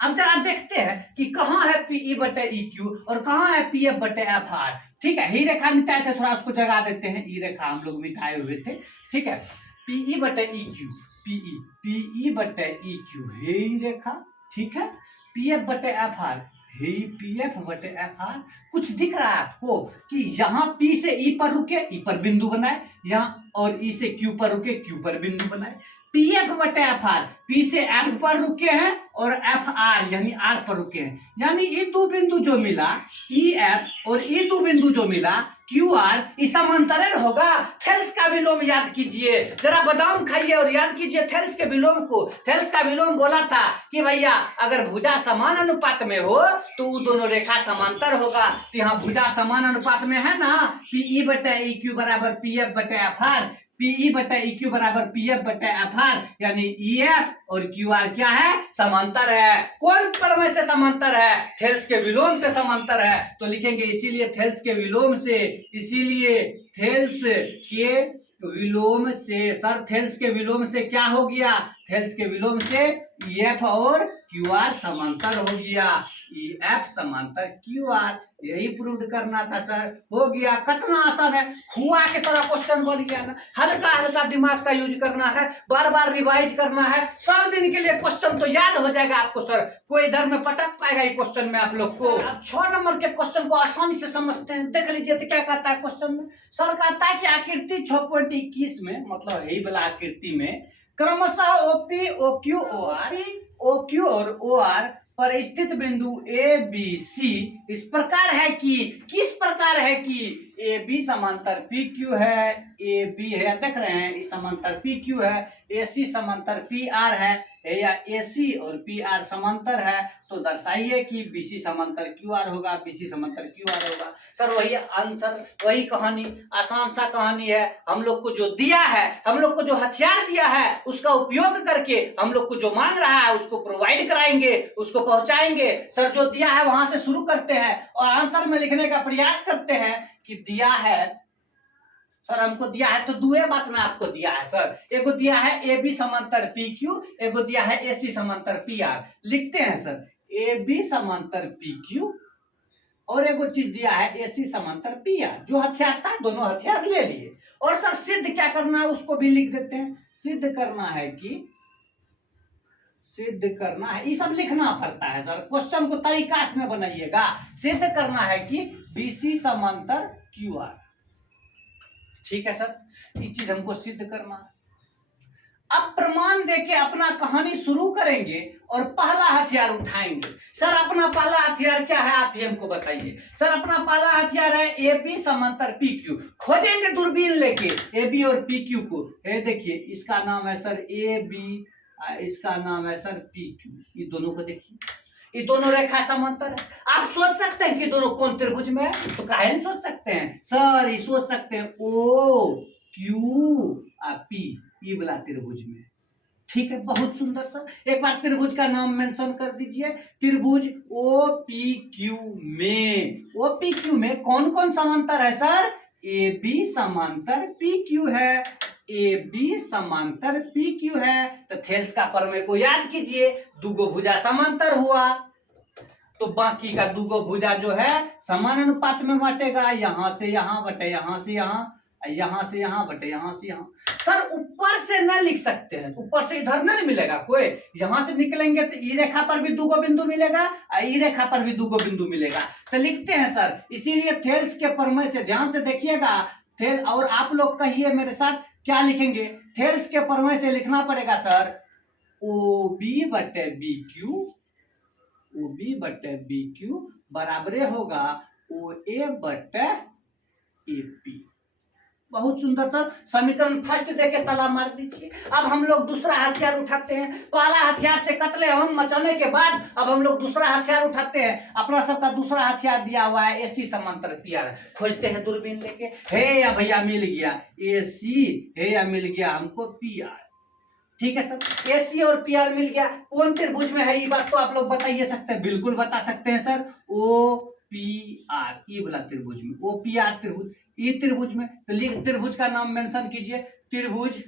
अब जरा देखते हैं कि कहाँ है PE बटे EQ और कहाँ है PF बटे FR। ठीक है, ही रेखा मिटाए थे, थोड़ा उसको जगा देते हैं, ई रेखा हम लोग मिटाए हुए थे। ठीक है, PE बटे EQ, PE बटे EQ है रेखा, ठीक है, PF बटे FR है PF बटे FR। कुछ दिख रहा है आपको कि यहाँ P से E पर रुके, E पर बिंदु बनाए, यहाँ और E से Q पर रुके, Q पर बिंदु बनाए। PF बटे FR, P से F पर रुके हैं और FR यानी R पर रुके हैं, यानी ये दो बिंदु जो मिला EF और ये दो बिंदु जो मिला QR, इस समांतर होगा। थेल्स का विलोम याद कीजिए, जरा बादाम खाइए और याद कीजिए थेल्स के विलोम को। थेल्स का विलोम बोला था कि भैया अगर भुजा समान अनुपात में हो तो दोनों रेखा समांतर होगा। तो यहाँ भुजा समान अनुपात में है ना, PE बटे EQ बराबर PF बटे FR, PE बटे EQ बराबर PF बटे FR, यानी EF और QR क्या है, समांतर है। कौन प्रमेय से समांतर है, थेल्स के विलोम से समांतर है। तो लिखेंगे इसीलिए थेल्स के विलोम से, इसीलिए थेल्स के विलोम से सर, थेल्स के विलोम से क्या हो गया? थेल्स के विलोम से EF और QR समांतर हो गया। EF समांतर QR, यही प्रूव करना था सर। हो गया, कितना आसान है, हुआ के तरह क्वेश्चन बन गया ना। हल्का हल्का दिमाग का यूज करना है, बार बार रिवाइज करना है, 100 दिन के लिए क्वेश्चन तो याद हो जाएगा आपको सर। कोई इधर में पटक पाएगा ये क्वेश्चन में आप लोग को। आप 6 नंबर के क्वेश्चन को आसानी से समझते हैं। देख लीजिए तो क्या कहता है क्वेश्चन में। सर कहता है कि आकृति 6.21 में, मतलब यही वाला आकृति में क्रमशः OP, OQ, OQ और OR पर स्थित बिंदु ABC इस प्रकार है कि, किस प्रकार है कि AB समांतर PQ है, AB है, देख रहे हैं, इस समांतर PQ है, AC समांतर PR है, या AC और PR समांतर है, तो दर्शाइए कि BC समांतर QR होगा, BC समांतर QR होगा। सर वही आंसर, वही कहानी, आसान सा कहानी है। हम लोग को जो दिया है, हम लोग को जो हथियार दिया है, उसका उपयोग करके हम लोग को जो मांग रहा है उसको प्रोवाइड कराएंगे, उसको पहुंचाएंगे। सर जो दिया है वहां से शुरू करते हैं और आंसर में लिखने का प्रयास करते हैं कि दिया है सर, हमको दिया है तो दुए बात ना आपको दिया है सर। एगो दिया है AB समांतर PQ, एगो दिया है AC समांतर PR। लिखते हैं सर AB समांतर PQ और एगो चीज दिया है AC समांतर PR। जो हथियार था दोनों हथियार ले लिए। और सर सिद्ध क्या करना है उसको भी लिख देते हैं। सिद्ध करना है कि, सिद्ध करना है, ये सब लिखना पड़ता है सर, क्वेश्चन को तरीका से बनाइएगा। सिद्ध करना है कि BC समांतर QR। ठीक है सर, ये चीज हमको सिद्ध करना है। अब प्रमाण देके अपना कहानी शुरू करेंगे और पहला हथियार उठाएंगे। सर अपना पहला हथियार क्या है आप ही हमको बताइए। सर अपना पहला हथियार है AB समांतर PQ। खोजेंगे दूरबीन लेके AB और PQ को। ये देखिए इसका नाम है सर AB, इसका नाम है सर PQ। ये दोनों को देखिए, ये दोनों रेखा समांतर है। आप सोच सकते हैं कि दोनों कौन त्रिभुज में है, तो काहे नहीं सोच सकते हैं सर, ये सोच सकते हैं OQ और P, ये वाला त्रिभुज में। ठीक है, बहुत सुंदर सर। एक बार त्रिभुज का नाम मेंशन कर दीजिए। त्रिभुज OPQ में, OPQ में कौन कौन समांतर है सर? AB समांतर PQ है, AB समांतर PQ है। तो थेल्स का प्रमेय को याद कीजिए, दुगो भुजा समांतर हुआ तो बाकी का दुगो भुजा जो है समान अनुपात में बांटेगा। यहां से यहां बटे यहां से यहां, यहां से यहां बटे यहां से यहां। सर ऊपर से न लिख सकते हैं, ऊपर से इधर नहीं मिलेगा कोई। यहां से निकलेंगे तो ई रेखा पर भी दुगो बिंदु मिलेगा और ई रेखा पर भी दुगो बिंदु मिलेगा। तो लिखते हैं सर, इसीलिए थेल्स के प्रमेय से ध्यान से देखिएगा। थेल, और आप लोग कहिए मेरे साथ क्या लिखेंगे। थेल्स के प्रमेय से लिखना पड़ेगा सर OB बटे BQ, OB बटे BQ बराबर होगा OA बटे AP। बहुत सुंदर सर, समीकरण फर्स्ट देके ताला मार दीजिए। अब हम लोग दूसरा हथियार उठाते हैं। पहला हथियार से कत्ले हम मचाने के बाद अब हम लोग दूसरा हथियार उठाते हैं। अपना सबका दूसरा हथियार दिया हुआ है AC समांतर PR। खोजते हैं दूरबीन लेके। हे या भैया मिल गया AC, हे या मिल गया हमको PR। ठीक है सर, AC और PR मिल गया। कौन त्रिभुज में है ये बात तो आप लोग बताइए सकते हैं, बिल्कुल बता सकते हैं सर। OPR, ये वाला त्रिभुज में, OPR त्रिभुज, ये त्रिभुज में। तो त्रिभुज का नाम मेंशन कीजिए। त्रिभुज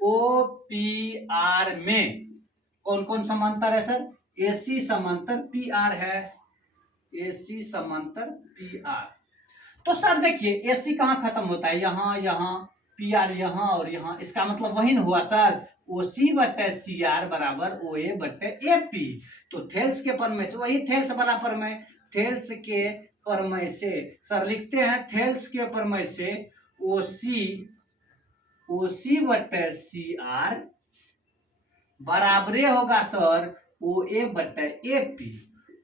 OPR में कौन कौन समांतर है सर? AC समांतर PR है, AC समांतर PR। तो सर देखिए AC कहाँ खत्म होता है? यहाँ, यहाँ, PR यहाँ और यहाँ। इसका मतलब वही न हुआ सर, OC बटे CR बराबर OA बटे AP। तो थेल्स के प्रमेय से, वही थेल्स वाला प्रमेय, थेल्स के प्रमेय से सर लिखते हैं। थेल्स के प्रमेय से OC बटे CR बराबरे होगा सर OA बटे AP,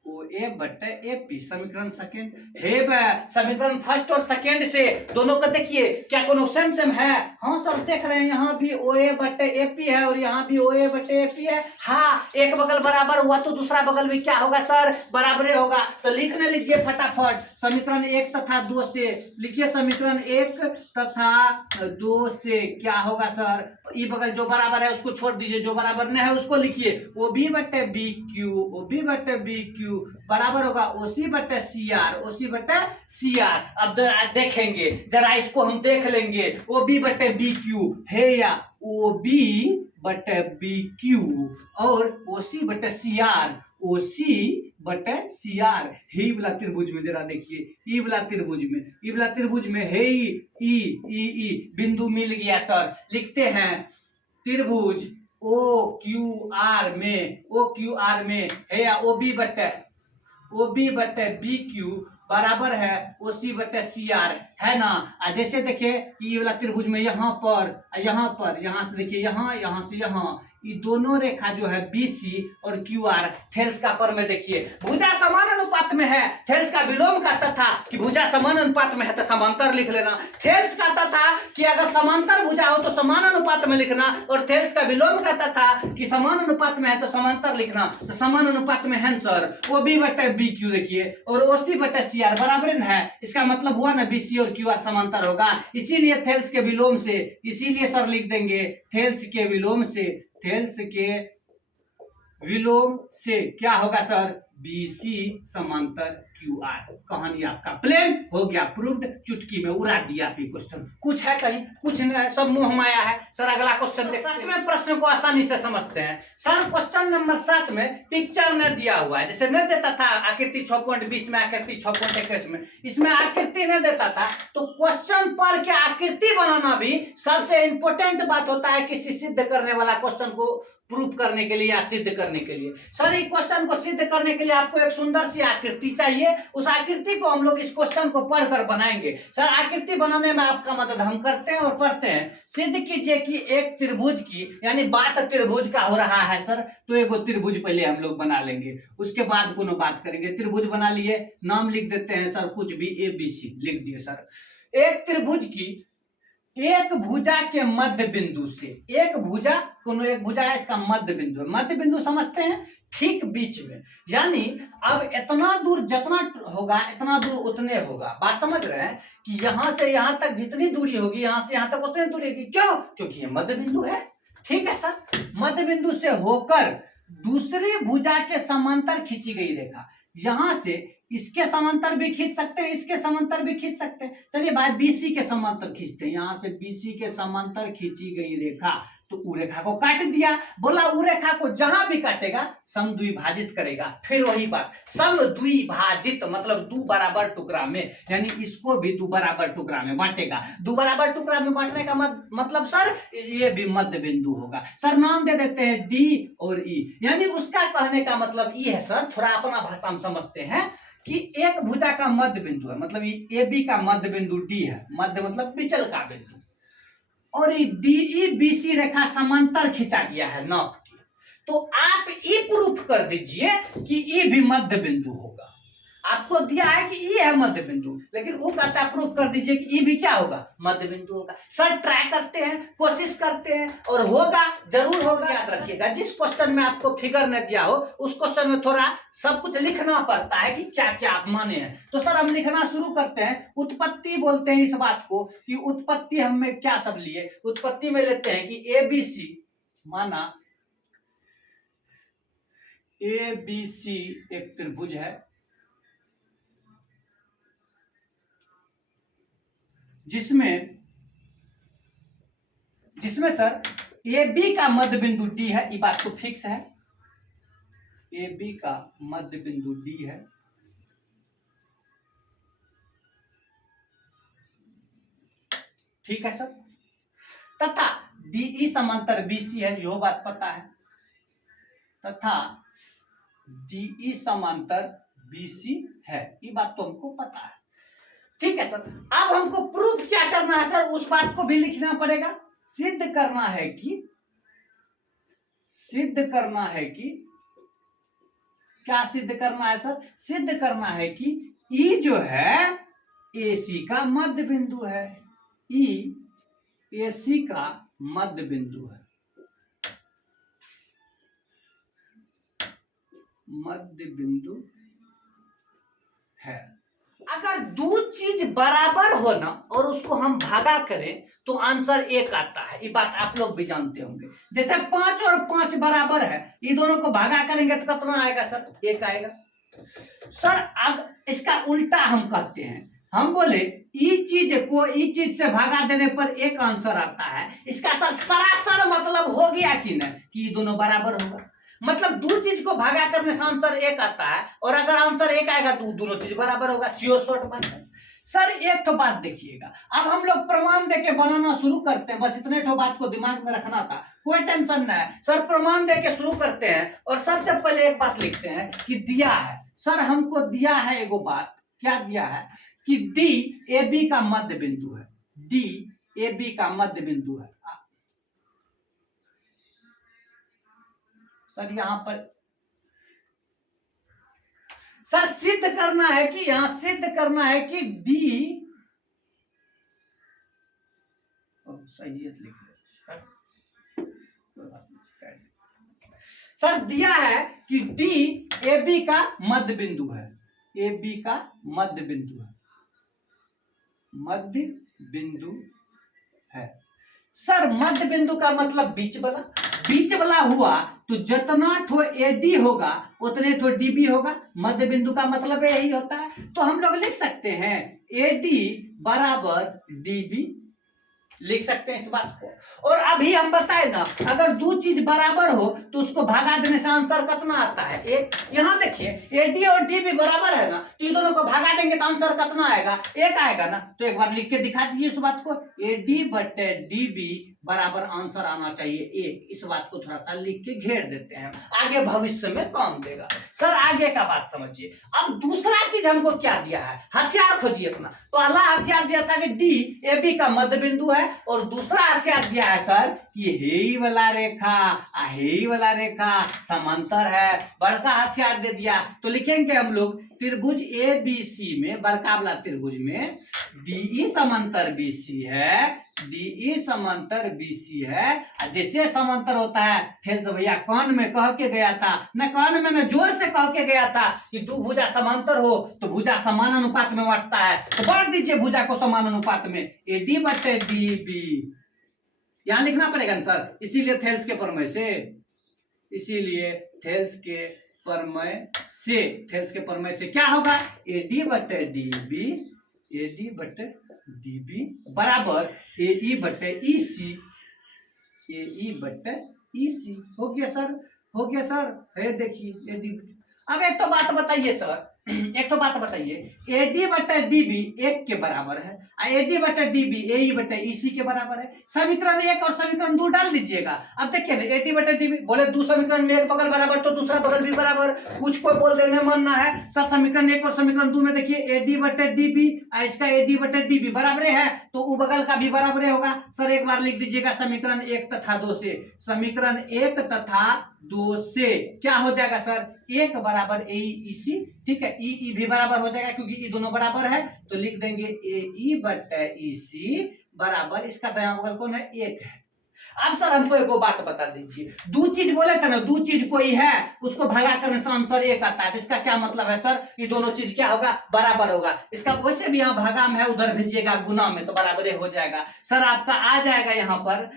OA बटे AP। समीकरण सेकेंड है बे, समीकरण फर्स्ट और सेकेंड से दोनों को देखिए क्या कोनो सेम सेम है? हाँ सर देख रहे हैं, यहाँ भी OA बटे AP है और यहाँ भी OA बटे AP है। हाँ, एक बगल बराबर हुआ तो दूसरा बगल भी क्या होगा सर? बराबरे होगा। तो लिखने लीजिए फटाफट समीकरण 1 तथा 2 से। लिखिए समीकरण 1 तथा 2 से क्या होगा सर? ई बगल जो बराबर है उसको छोड़ दीजिए, जो बराबर नहीं है उसको लिखिए। OB बटे BQ, OB बटे BQ क्यू बराबर होगा ओसी बटे सी आर, ओसी बटे सी आर। अब देखेंगे जरा, इसको हम देख लेंगे, ओ बी बटे बी क्यू है या ओ बी बटे बी क्यू और ओसी बटे सी आर, ओसी बटे सी आर ही वाला त्रिभुज में जरा देखिए, ई वाला त्रिभुज में, ई वाला त्रिभुज में है ई बिंदु मिल गया सर। लिखते हैं त्रिभुज ओ क्यू आर में, ओ क्यू आर में है या ओ बी बटे बी क्यू बराबर है ओ सी बटे सी आर, है ना। जैसे देखिए ये वाला त्रिभुज में यहाँ पर, यहाँ से देखिए यहाँ से यहाँ, ये दोनों रेखा जो है BC और QR थेल्स का पर में देखिए भुजा समान अनुपात में है, थेल्स का विलोम कहता था कि भुजा समान अनुपात में है तो समांतर लिख लेना। थेल्स कहता था कि अगर समांतर भुजा हो तो समान अनुपात में लिखना, और थेल्स का विलोम कहता था कि समान अनुपात में है तो समांतर लिखना। तो समान अनुपात में है सर, वो B बटे बी क्यू देखिए और OC बटे CR बराबर है, इसका मतलब हुआ ना BC और QR समांतर होगा, इसीलिए थेल्स के विलोम से, इसीलिए सर लिख देंगे थेल्स के विलोम से, थेल्स के विलोम से क्या होगा सर, BC समांतर QR। कहानी आपका प्लेन हो गया, प्रूव्ड, चुटकी में उड़ा दिया आपकी क्वेश्चन। कुछ है कहीं, कुछ नहीं, सब मुंह माया है। सर अगला क्वेश्चन देखते हैं। 7वें प्रश्न को आसानी से समझते हैं सर। क्वेश्चन नंबर 7 में पिक्चर न दिया हुआ है, जैसे न देता था आकृति 6.20 में, आकृति 6.21 में, इसमें आकृति न देता था। तो क्वेश्चन पर क्या आकृति बनाना भी सबसे इंपॉर्टेंट बात होता है किसी सिद्ध करने वाला क्वेश्चन को प्रूफ करने के लिए या सिद्ध करने के लिए। सर इस क्वेश्चन को सिद्ध करने के लिए आपको एक सुंदर सी आकृति चाहिए, उस आकृति को हम लोग इस क्वेश्चन को पढ़कर बनाएंगे। सर आकृति बनाने में आपका मदद हम करते हैं और पढ़ते हैं। सिद्ध कीजिए कि एक त्रिभुज की, यानी बात त्रिभुज का हो रहा है सर, तो एक त्रिभुज पहले हम लोग बना लेंगे, उसके बाद कोनो बात करेंगे। त्रिभुज बना लिए, नाम लिख देते हैं सर कुछ भी, ABC लिख दिए सर। एक त्रिभुज की एक भुजा के मध्य बिंदु से, एक भुजा, कोनो एक भुजा है, इसका मध्य बिंदु है, मध्य बिंदु समझते हैं, ठीक बीच में, यानी अब इतना दूर जितना होगा इतना दूर उतने होगा। बात समझ रहे हैं कि यहां से यहां तक जितनी दूरी होगी यहां से यहां तक उतनी दूरी होगी। क्यों? क्योंकि ये मध्य बिंदु है। ठीक है सर, मध्य बिंदु से होकर दूसरी भुजा के समांतर खींची गई रेखा, यहां से इसके समांतर भी खींच सकते हैं, इसके समांतर भी खींच सकते हैं। चलिए भाई BC के समांतर खींचते हैं, यहां से BC के समांतर खींची गई रेखा, तो उ रेखा को काट दिया। बोला उ रेखा को जहां भी काटेगा समद्विभाजित करेगा। फिर वही बात, समद्विभाजित मतलब दो बराबर टुकड़ा में, यानी इसको भी दो बराबर टुकड़ा में बांटेगा। दो बराबर टुकड़ा में बांटने का मतलब सर ये भी मध्य बिंदु होगा। सर नाम दे देते हैं D और E, यानी उसका कहने का मतलब ये है सर, थोड़ा अपना भाषा में समझते हैं कि एक भुजा का मध्य बिंदु है, मतलब ये AB का मध्य बिंदु D है, मध्य मतलब बिचल का बिंदु, और ये DE BC रेखा समांतर खींचा गया है नाप की। तो आप ये प्रूफ कर दीजिए कि ये भी मध्य बिंदु होगा। आपको दिया है कि ये है मध्य बिंदु, लेकिन वो कहता है प्रूफ कर दीजिए कि ये भी क्या होगा, मध्य बिंदु होगा। सर ट्राई करते हैं, कोशिश करते हैं, और होगा, जरूर होगा। याद रखिएगा जिस क्वेश्चन में आपको फिगर न दिया हो उस क्वेश्चन में थोड़ा सब कुछ लिखना पड़ता है कि क्या क्या आप माने हैं। तो सर हम लिखना शुरू करते हैं। उत्पत्ति बोलते हैं इस बात को कि उत्पत्ति हमें क्या सब लिए, उत्पत्ति में लेते हैं कि ABC माना ABC एक त्रिभुज है जिसमें सर AB का मध्य बिंदु D है, ये बात तो फिक्स है, AB का मध्य बिंदु D है, ठीक है सर, तथा DE समांतर BC है, यह बात पता है, तथा DE समांतर BC है, ये बात तो हमको पता है। ठीक है सर, अब हमको प्रूफ क्या करना है सर, उस बात को भी लिखना पड़ेगा। सिद्ध करना है कि क्या सिद्ध करना है सर, सिद्ध करना है कि E जो है AC का मध्य बिंदु है, E AC का मध्य बिंदु है, मध्य बिंदु है। अगर दो चीज बराबर हो ना और उसको हम भागा करें तो आंसर 1 आता है, ये बात आप लोग भी जानते होंगे। जैसे 5 और 5 बराबर है, ये दोनों को भागा करेंगे तो कितना आएगा सर, 1 आएगा। सर अब इसका उल्टा हम कहते हैं, हम बोले ई चीज से भगा देने पर एक आंसर आता है, इसका सर सरासर मतलब हो गया कि नहीं कि दोनों बराबर होगा। मतलब दो चीज को भागा करने से आंसर एक आता है, और अगर आंसर एक आएगा तो दोनों चीज बराबर होगा, श्योर शॉर्ट बात है। सर एक तो बात देखिएगा, अब हम लोग प्रमाण देके बनाना शुरू करते हैं, बस इतने तो बात को दिमाग में रखना था, कोई टेंशन नहीं है। सर प्रमाण देके शुरू करते हैं और सबसे पहले एक बात लिखते हैं कि दिया है, सर हमको दिया है एगो बात, क्या दिया है कि डी ए बी का मध्य बिंदु है, डी ए बी का मध्य बिंदु है। सर यहां पर सर सिद्ध करना है कि यहां सिद्ध करना है कि डी, सही लिख सर दिया है कि डी ए बी का मध्य बिंदु है, ए बी का मध्य बिंदु है, मध्य बिंदु है। सर मध्य बिंदु का मतलब बीच वाला हुआ तो जितना ठो एडी होगा उतने ठो डीबी होगा, मध्य बिंदु का मतलब यही होता है। तो हम लोग लिख सकते हैं एडी बराबर डीबी, लिख सकते हैं इस बात को। और अभी हम बताए ना, अगर दो चीज बराबर हो तो उसको भगा देने से आंसर कितना आता है, एक। यहां देखिए एडी और डीबी बराबर है ना, तो इन दोनों को भगा देंगे तो आंसर कितना आएगा, एक आएगा ना। तो एक बार लिख के दिखा दीजिए इस बात को, एडी बटे डीबी बराबर आंसर आना चाहिए एक। इस बात को थोड़ा सा लिख के घेर देते हैं, आगे भविष्य में काम देगा। सर आगे का बात समझिए। अब दूसरा चीज हमको क्या दिया है, हथियार खोजिए अपना। पहला हथियार दिया था कि डी ए बी का मध्य बिंदु है, और दूसरा हथियार दिया है सर कि हेई वाला रेखा हेई वाला रेखा समांतर है, बड़का हथियार दे दिया। तो लिखेंगे हम लोग त्रिभुज ए बी सी में, बड़का वाला त्रिभुज में डी समांतर बी सी है, डी समांतर बीसी है। जैसे समांतर होता है फिर से भैया कान में कह के गया था, न कान में न जोर से कह के गया था कि दो भुजा समांतर हो तो भुजा समान अनुपात में बांटता है, तो बांट दीजिए भुजा को समान अनुपात में, एडी बटे डी बी। यहां लिखना पड़ेगा ना सर, इसीलिए थेल्स के प्रमेय से, इसीलिए थेल्स के प्रमेय से क्या होगा, एडी बटे डी बी, एडी बटे डीबी बराबर ए बटे ई सी, ए बटे ई सी। हो गया सर, हो गया सर, है देखिए एडी। अब एक तो बात बताइए सर, एक तो बात बताइए, एडी बटे डीबी एक के बराबर है, एडी बटे डीबी ए बटे ईसी के बराबर है। समीकरण एक और समीकरण दो डाल दीजिएगा। अब देखिए ना, एडी बटे डीबी बोले दो समीकरण में एक बगल बराबर तो दूसरा बगल भी बराबर, कुछ को बोल देने मानना है सर। समीकरण एक और समीकरण दो में देखिए एडी बटे डीबी, इसका एडी बटे डीबी बराबर है, तो वो बगल का भी बराबर होगा। सर एक बार लिख दीजिएगा समीकरण एक तथा दो से, समीकरण एक तथा दो से क्या हो जाएगा सर, एक बराबर ए ई सी, ठीक है, ई भी बराबर हो जाएगा क्योंकि ये दोनों बराबर है, तो लिख देंगे ए ई बटे ई सी बराबर, इसका दायां बगल कौन है, एक है। अब सर हमको एक बात बता दीजिए, दो चीज बोले थे ना, दो चीज कोई है उसको भगा करने से आंसर एक आता है, तो इसका क्या मतलब है सर, ये दोनों चीज क्या होगा, बराबर होगा। इसका वैसे भी यहाँ भागा में है, उधर भेजिएगा गुना में तो बराबर हो जाएगा। सर आपका आ जाएगा यहाँ पर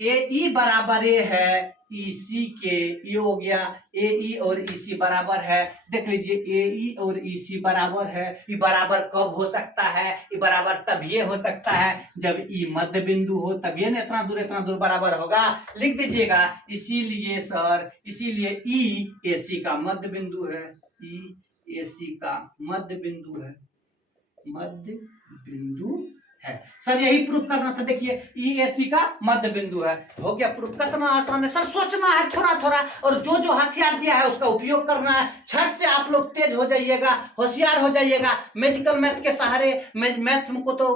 ए ई बराबर ए है ई सी के, ये हो गया ए ई और ई सी बराबर है। देख लीजिए ए ई और ई सी बराबर है, ये बराबर कब हो सकता है, ये बराबर तभी हो सकता है जब ई मध्य बिंदु हो, तभी ना इतना दूर बराबर होगा। लिख दीजिएगा इसीलिए सर, इसीलिए ई ए सी का मध्य बिंदु है, ई ए सी का मध्य बिंदु है, मध्य बिंदु है। सर यही प्रूफ करना था, देखिए ईएसी का मध्य बिंदु है, हो गया प्रूफ। कितना आसान है सर, सोचना है थोड़ा थोड़ा, और जो जो हथियार दिया है उसका उपयोग करना है। छठ से आप लोग तेज हो जाइएगा, होशियार हो जाइएगा, मैजिकल मैथ के सहारे मैथ को तो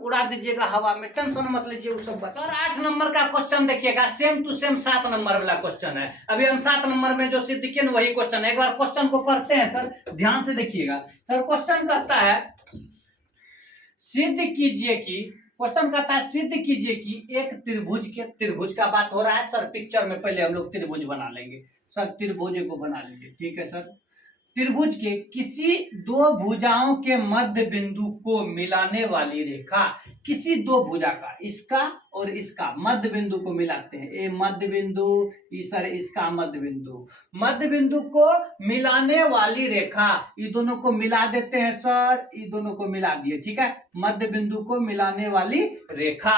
उड़ा दीजिएगा हवा में, टेंशन मत लीजिए वो सब। सर 8 नंबर का क्वेश्चन देखिएगा, सेम टू सेम 7 नंबर वाला क्वेश्चन है। अभी हम 7 नंबर में जो सिद्ध किए वही क्वेश्चन है, एक बार क्वेश्चन को पढ़ते हैं सर, ध्यान से देखिएगा। सर क्वेश्चन कहता है सिद्ध कीजिए कि, क्वेश्चन कहता है सिद्ध कीजिए कि एक त्रिभुज का बात हो रहा है सर। पिक्चर में पहले हम लोग त्रिभुज बना लेंगे सर, त्रिभुज को बना लेंगे, ठीक है सर। त्रिभुज के किसी दो भुजाओं के मध्य बिंदु को मिलाने वाली रेखा, किसी दो भुजा का, इसका और इसका मध्य बिंदु को मिलाते हैं। ये मध्य बिंदु, सर इसका मध्य बिंदु, मध्य बिंदु को मिलाने वाली रेखा, ये दोनों को मिला देते हैं सर, ये दोनों को मिला दिए, ठीक है। मध्य बिंदु को मिलाने वाली रेखा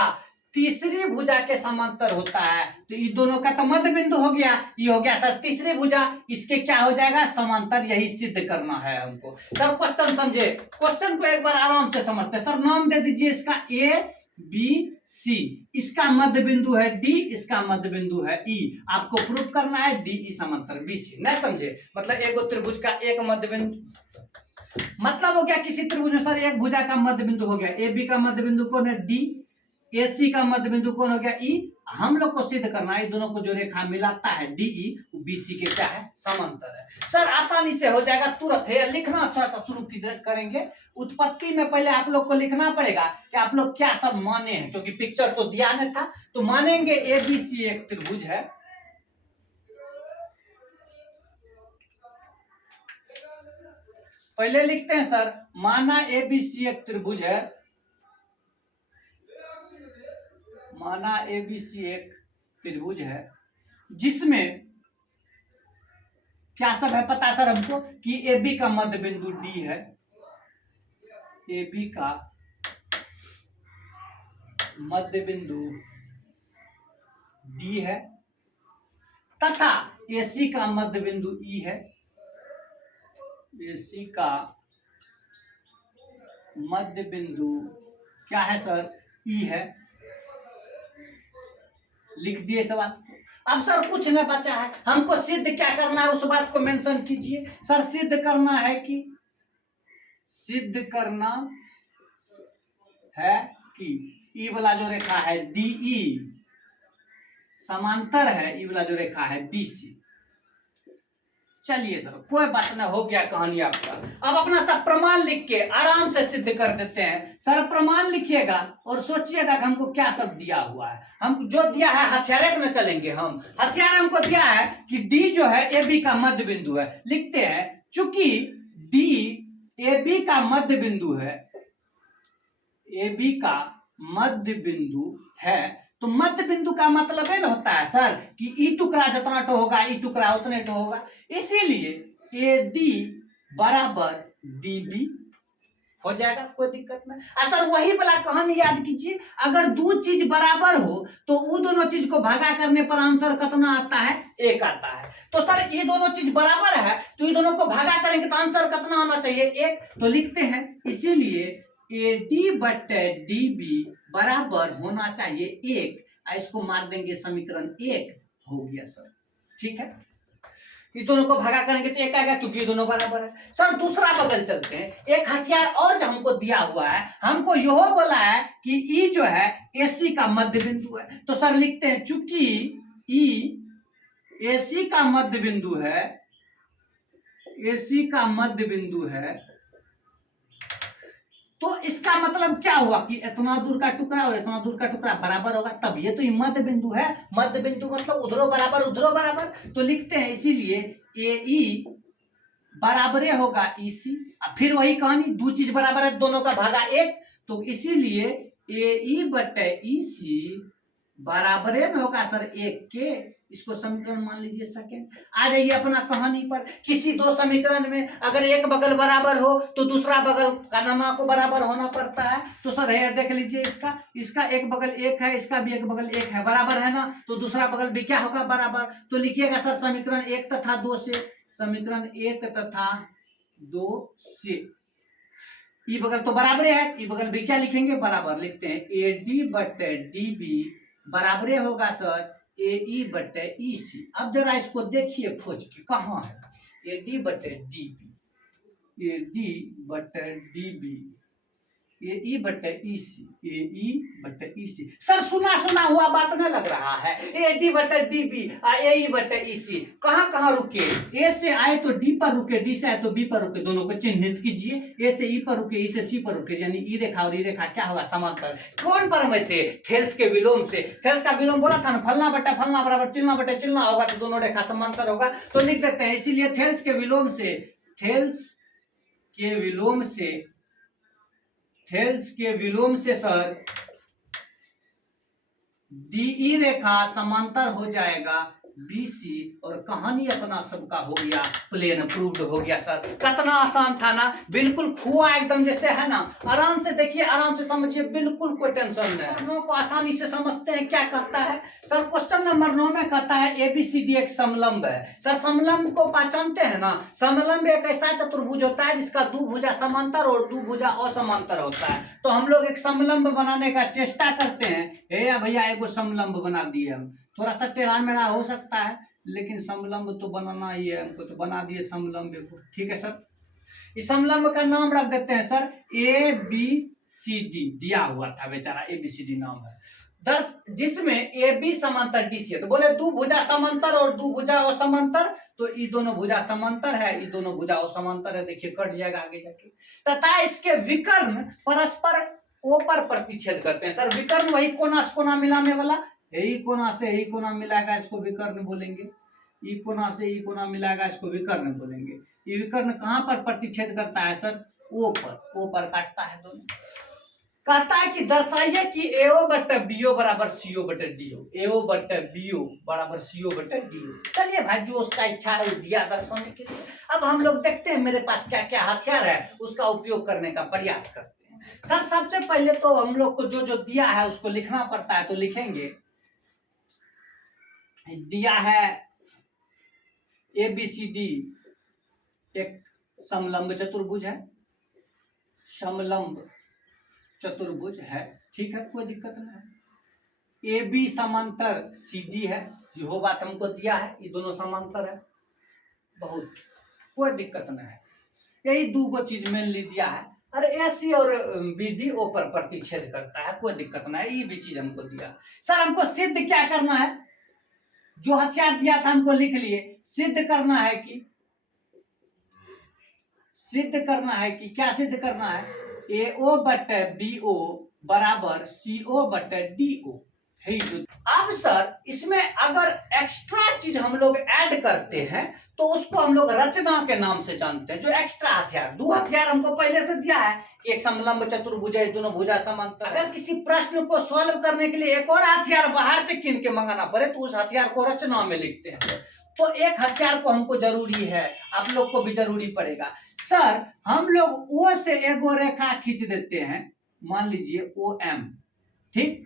तीसरी भुजा के समांतर होता है, तो ये दोनों का तो मध्य बिंदु हो गया, ये हो गया सर तीसरी भुजा, इसके क्या हो जाएगा, समांतर। यही सिद्ध करना है हमको। सर क्वेश्चन समझे, क्वेश्चन को एक बार आराम से समझते। सर नाम दे दीजिए इसका ए बी सी, इसका मध्य बिंदु है डी, इसका मध्य बिंदु है ई। आपको प्रूफ करना है डी ई समांतर बी सी। नहीं समझे, मतलब एक त्रिभुज का एक मध्य बिंदु, मतलब हो गया किसी त्रिभुज में सर एक भुजा का मध्य बिंदु हो गया, ए बी का मध्य बिंदु कौन है, डी, AC का मध्य बिंदु कौन हो गया, E। हम लोग को सिद्ध करना है दोनों को जो रेखा मिलाता है DE, वो BC के क्या है, समांतर है। सर आसानी से हो जाएगा, तुरंत है। लिखना थोड़ा सा शुरू करेंगे। उत्पत्ति में पहले आप लोग को लिखना पड़ेगा कि आप लोग क्या सब माने हैं, क्योंकि पिक्चर तो दिया नहीं था। तो मानेंगे ABC एक त्रिभुज है, पहले लिखते हैं सर, माना ABC एक त्रिभुज है, माना ABC एक त्रिभुज है जिसमें क्या सब है पता सर हमको, कि AB का मध्य बिंदु D है, AB का मध्य बिंदु D है, तथा AC का मध्य बिंदु E है, AC का मध्य बिंदु क्या है सर, E है। लिख दिए इस बात को। अब सर कुछ न बचा है, हमको सिद्ध क्या करना है, उस बात को मेंशन कीजिए सर। सिद्ध करना है कि, सिद्ध करना है कि ई वाला जो रेखा है DE समांतर है ई वाला जो रेखा है BC। चलिए सर कोई बात ना, हो गया कहानी आपका। अब अपना सब प्रमाण लिख के आराम से सिद्ध कर देते हैं। सर प्रमाण लिखिएगा और सोचिएगा कि हमको क्या सब दिया हुआ है। हम जो दिया है हथियार में चलेंगे। हम हथियार हमको दिया है कि D जो है AB का मध्य बिंदु है। लिखते हैं चूंकि D AB का मध्य बिंदु है, AB का मध्य बिंदु है, तो मध्य बिंदु का मतलब है ना होता है सर कि ई टुकड़ा जितना तो होगा, ई टुकड़ा उतने तो होगा। इसीलिए AD बराबर DB हो जाएगा, कोई दिक्कत नहीं। सर वही वाला कहानी याद कीजिए, अगर दो चीज बराबर हो तो वो दोनों चीज को भागा करने पर आंसर कितना आता है, 1 आता है। तो सर ये दोनों चीज बराबर है तो ये दोनों को भागा करेंगे तो आंसर कितना आना चाहिए, 1। तो लिखते हैं इसीलिए AD बटे DB बराबर होना चाहिए 1। इसको मार देंगे समीकरण 1 हो गया सर, ठीक है। ये दोनों को भागा करेंगे तो 1 आएगा क्योंकि ये दोनों बराबर है। सर दूसरा बगल चलते हैं। एक हथियार और जो हमको दिया हुआ है, हमको यह बोला है कि E जो है AC का मध्य बिंदु है। तो सर लिखते हैं चूंकि E AC का मध्य बिंदु है, AC का मध्य बिंदु है, तो इसका मतलब क्या हुआ कि इतना दूर का टुकड़ा और इतना दूर का टुकड़ा बराबर होगा, तब ये तो मध्य बिंदु है। मध्य बिंदु मतलब उधरो बराबर उधरो बराबर। तो लिखते हैं इसीलिए AE बराबर होगा EC। फिर वही कहानी, दो चीज बराबर है, दोनों का भागा 1। तो इसीलिए AE बटे EC बराबर में होगा सर 1 के। इसको समीकरण मान लीजिए सेकंड। आ जाइए अपना कहानी पर। किसी दो समीकरण में अगर एक बगल बराबर हो तो दूसरा बगल का नाना को बराबर होना पड़ता है। तो सर है देख लीजिए, इसका एक बगल 1 है, इसका भी एक बगल 1 है, बराबर है ना, तो दूसरा बगल भी क्या होगा, बराबर। तो लिखिएगा सर समीकरण 1 तथा 2 से, समीकरण 1 तथा 2 से ई बगल तो बराबर है, ई बगल भी क्या लिखेंगे, बराबर। लिखते हैं AD बटे DB बराबर होगा सर AE बटे EC। अब जरा इसको देखिए खोज के कहाँ है, AD बटे DB, AD बटे DB, AE बटे EC, AE बटे EC। सर सुना सुना हुआ बात नहीं लग रहा है। AD बटे DB AE बटे EC कहाँ कहाँ रुके, A से आए तो D पर रुके, D से आए तो B पर रुके, दोनों को चिन्हित कीजिए। A से E पर रुके, E से C पर रुके, यानी E रेखा और E रेखा क्या होगा, समांतर। कौन पर में से, थेल्स के विलोम से। थेल्स का विलोम बोला था ना, फलना बटा फलना बराबर चिलना बटे चिलना होगा, तो दोनों रेखा समांतर होगा। तो लिख देते हैं इसीलिए थेल्स के विलोम से थेल्स के विलोम से सर डीई रेखा समांतर हो जाएगा बीसी, और कहानी अपना सबका हो गया प्लेन, प्रूव्ड हो गया सर। कितना आसान था ना, बिल्कुल खुआ एकदम जैसे है ना। आराम से देखिए, आराम से समझिए, बिल्कुल कोई टेंशन नहीं। 9 को आसानी से समझते हैं। क्या कहता है सर, क्वेश्चन नंबर 9 में कहता है एबीसीडी एक समलंब है। सर समलंब को पहचानते हैं ना, समलंब एक ऐसा चतुर्भुज होता है जिसका दो भुजा समांतर और दो भुजा असमांतर होता है। तो हम लोग एक समलंब बनाने का चेष्टा करते हैं। हे भैया एगो समलंब बना दिए हम, थोड़ा सा टेढ़ा मेढ़ा हो सकता है लेकिन समलंब तो बनाना ही है हमको, तो बना दिए समलंब को। ठीक है सर, इस समलंब का नाम रख देते हैं sir A B C D, दिया हुआ था बेचारा, ए बी सी डी नाम है। जिसमें ए बी समांतर डी सी है। तो बोले दो भुजा समांतर और दो भुजा असमांतर, तो ये दोनों भुजा समांतर है, ये दोनों भुजा असमांतर है। देखिए कट जाएगा आगे जाके। तथा इसके विकर्ण परस्पर ओ पर प्रतिच्छेद करते हैं। सर विकर्ण वही कोना से कोना मिलाने वाला, यही कोना से यही कोना मिलाएगा, इसको विकर्ण बोलेंगे। ई कोना से ई कोना मिलाएगा, इसको विकर्ण बोलेंगे। ये विकर्ण कहां पर प्रतिच्छेद करता है सर, ओ पर काटता है दोनों। कहता है कि दर्शाइए कि एओ बटे बीओ बराबर सीओ बटे डीओ, एओ बटे बीओ बराबर सीओ बटे डीओ। चलिए भाई, जो उसका इच्छा है वो दिया दर्शाने के लिए। अब हम लोग देखते हैं मेरे पास क्या क्या हथियार है, उसका उपयोग करने का प्रयास करते हैं। सर सबसे पहले तो हम लोग को जो जो दिया है उसको लिखना पड़ता है, तो लिखेंगे। दिया है ए बी सी डी एक समलंब चतुर्भुज है, समलंब चतुर्भुज है। ठीक है, कोई दिक्कत नहीं है। ए बी समांतर सी डी है, यह बात हमको दिया है, ये दोनों समांतर है, बहुत कोई दिक्कत नहीं है। यही दो को चीज मेनली दिया है। अरे ए सी और बी डी ओ पर प्रतिच्छेद करता है, कोई दिक्कत नहीं है, ये भी चीज हमको दिया। सर हमको सिद्ध क्या करना है, जो हथियार दिया था हमको लिख लिए। सिद्ध करना है कि क्या सिद्ध करना है, एओ बटे बीओ बराबर सीओ बटे डीओ है जो। अब सर इसमें अगर एक्स्ट्रा चीज हम लोग ऐड करते हैं तो उसको हम लोग रचना के नाम से जानते हैं। जो एक्स्ट्रा हथियार, दो हथियार हमको पहले से दिया है, एक समलंब चतुर्भुज है, दोनों भुजा समांतर। अगर किसी प्रश्न को सॉल्व करने के लिए एक और हथियार बाहर से किन के मंगाना पड़े तो उस हथियार को रचना में लिखते हैं। तो एक हथियार को हमको जरूरी है, आप लोग को भी जरूरी पड़ेगा। सर हम लोग ओ से एगो रेखा खींच देते हैं, मान लीजिए ओ एम, ठीक,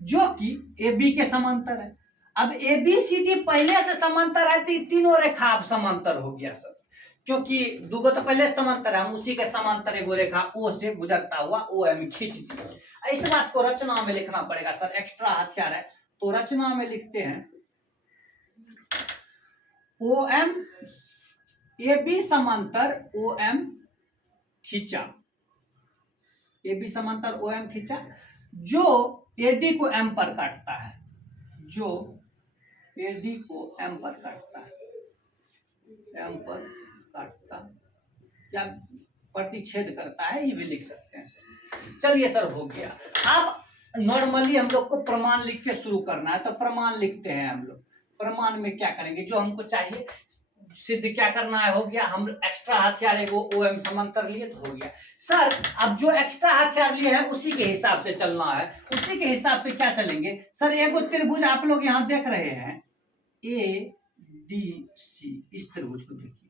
जो कि ए बी के समांतर है। अब ए बी सी डी पहले से समांतर है, तो तीनों रेखा अब समांतर हो गया सर, क्योंकि दूगो तो पहले समांतर है, हम उसी के समांतर एगो रेखा ओ से गुजरता हुआ ओ एम खींच दी। इस बात को रचना में लिखना पड़ेगा सर, एक्स्ट्रा हथियार है। तो रचना में लिखते हैं ओ एम, ए बी समांतर ओ एम खींचा, ए बी समांतर ओ एम खींचा, जो एडी को एम पर काटता है, जो एडी को एम पर काटता है, एम पर काटता या प्रतिच्छेद करता है, ये भी लिख सकते हैं। चलिए सर हो गया। अब नॉर्मली हम लोग को प्रमाण लिख के शुरू करना है, तो प्रमाण लिखते हैं हम लोग। प्रमाण में क्या करेंगे, जो हमको चाहिए सिद्ध क्या करना है, हो गया। हम एक्स्ट्रा हथियार एगो ओ एम समांतर लिए तो हो गया। सर अब जो एक्स्ट्रा हथियार लिए हैं उसी के हिसाब से चलना है। उसी के हिसाब से क्या चलेंगे सर, एगो त्रिभुज आप लोग यहाँ देख रहे हैं ए डी सी, इस त्रिभुज को देखिए,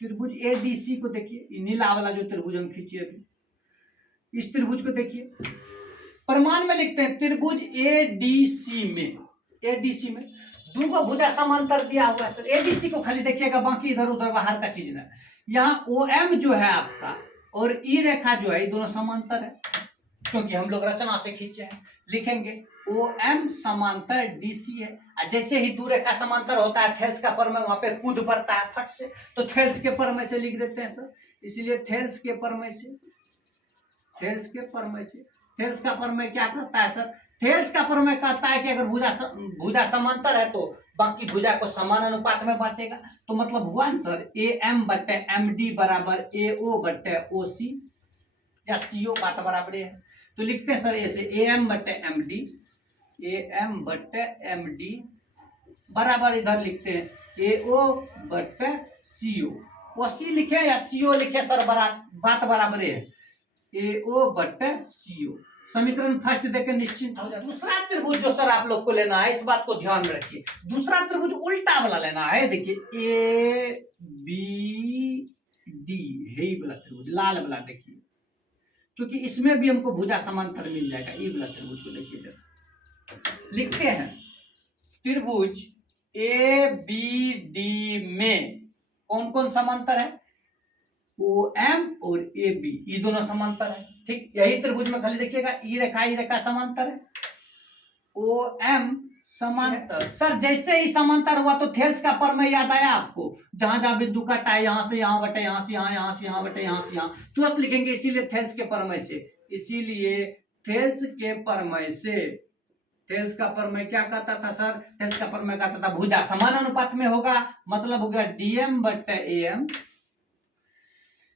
त्रिभुज ए डी सी को देखिए, नीला वाला जो त्रिभुज हम खींचिए अभी, इस त्रिभुज को देखिए। प्रमाण में लिखते हैं त्रिभुज ए डी सी में दूगो भुजा समांतर दिया हुआ है सर। एडीसी को खाली देखिएगा, बाकी इधर उधर बाहर का चीज ना। यहाँ ओ एम जो है आपका और ई रेखा जो है, ये दोनों समांतर है, क्योंकि हम लोग रचना से खींचे हैं। लिखेंगे ओ एम समांतर डीसी है। जैसे ही दो रेखा समांतर होता है, थेल्स का प्रमेय वहां पे कूद पड़ता है फट से, तो थेल्स के प्रमेय से लिख देते हैं सर। इसलिए थेल्स के प्रमेय से, थेल्स का प्रमेय क्या कहता है सर, थेल्स का प्रमेय कहता है कि अगर भुजा समांतर है तो बाकी भुजा को समान अनुपात में बांटेगा। तो मतलब हुआ ना सर, ए एम बटे एम डी बराबर ए ओ बटे ओ सी, या सी ओ बात बराबर है। तो लिखते हैं सर ऐसे, ए एम बटे एम डी, ए एम बटे एम डी बराबर इधर लिखते हैं ए ओ बटे सी ओ। वो सी लिखे या सीओ लिखे सर, बात बराबर है, AO बटे CO। समीकरण फर्स्ट देके निश्चिंत हो जाए। दूसरा त्रिभुज जो सर आप लोग को लेना है, इस बात को ध्यान में रखिए, दूसरा त्रिभुज उल्टा वाला लेना है। देखिए ABD है वाला त्रिभुज, लाल वाला देखिए, क्योंकि इसमें भी हमको भुजा समांतर मिल जाएगा। ये वाला त्रिभुज को देखिए, लिखते हैं त्रिभुज ABD में कौन कौन समांतर है, OM और AB, ये दोनों समांतर है। ठीक, यही त्रिभुज में खाली देखिएगा ई रेखा समांतर है, OM समांतर। सर जैसे ही समांतर हुआ तो थेल्स का प्रमेय याद आया आपको, जहां जहां बिंदु कटा है, यहां से यहां बटे यहां से यहां, यहां से यहां बटे यहां से यहां, तुरंत लिखेंगे, इसीलिए थेल्स के प्रमेय से। इसीलिए थेल्स के प्रमेय से, थेल्स का प्रमेय क्या कहता था सर, थेल्स का प्रमेय कहता था भुजा समान अनुपात में होगा, मतलब हो गया DM बटे AM।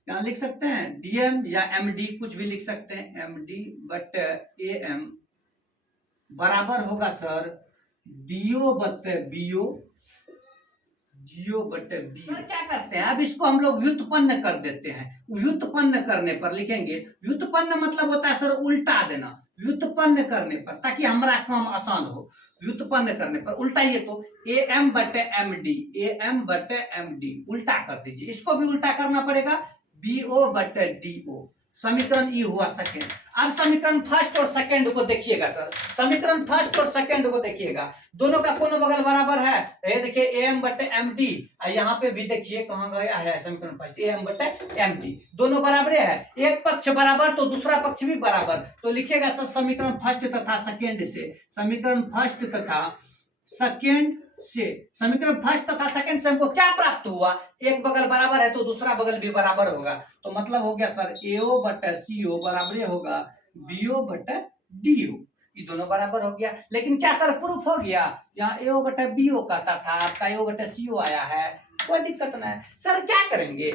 यहां लिख सकते हैं DM या MD, कुछ भी लिख सकते हैं, MD बटे AM बराबर होगा सर DO बटे BO, DO बटे BO। क्या करते हैं, अब इसको हम लोग व्युत्पन्न कर देते हैं। व्युत्पन्न करने पर लिखेंगे, व्युत्पन्न मतलब होता है सर उल्टा देना, व्युत्पन्न करने पर, ताकि हमारा काम आसान हो। व्युत्पन्न करने पर उल्टाइए तो AM बटे MD, AM बटे MD उल्टा कर दीजिए, इसको भी उल्टा करना पड़ेगा, BO बटे DO। समीकरण ई हुआ सेकेंड। अब समीकरण फर्स्ट और सेकेंड को देखिएगा सर, समीकरण फर्स्ट और सेकेंड को देखिएगा, दोनों का कोनो बगल बराबर है, ये देखिए AM बटे MD, यहाँ पे भी देखिए कहां गया है समीकरण फर्स्ट, AM बटे MD, दोनों बराबर है, एक पक्ष बराबर तो दूसरा पक्ष भी बराबर, तो लिखिएगा सर समीकरण फर्स्ट तथा सेकेंड से, समीकरण फर्स्ट तथा सेकेंड से, समीकरण फर्स्ट तथा सेकंड से हमको क्या प्राप्त हुआ, एक बगल बराबर है तो दूसरा बगल भी बराबर होगा, तो मतलब हो गया सर AO बटे CO बराबर होगा BO बटे DO, ये दोनों बराबर हो गया। लेकिन क्या सर प्रूफ हो गया, यहाँ AO बटे BO कहता था, आपका AO बटे CO आया है, कोई दिक्कत नहीं है। सर क्या करेंगे,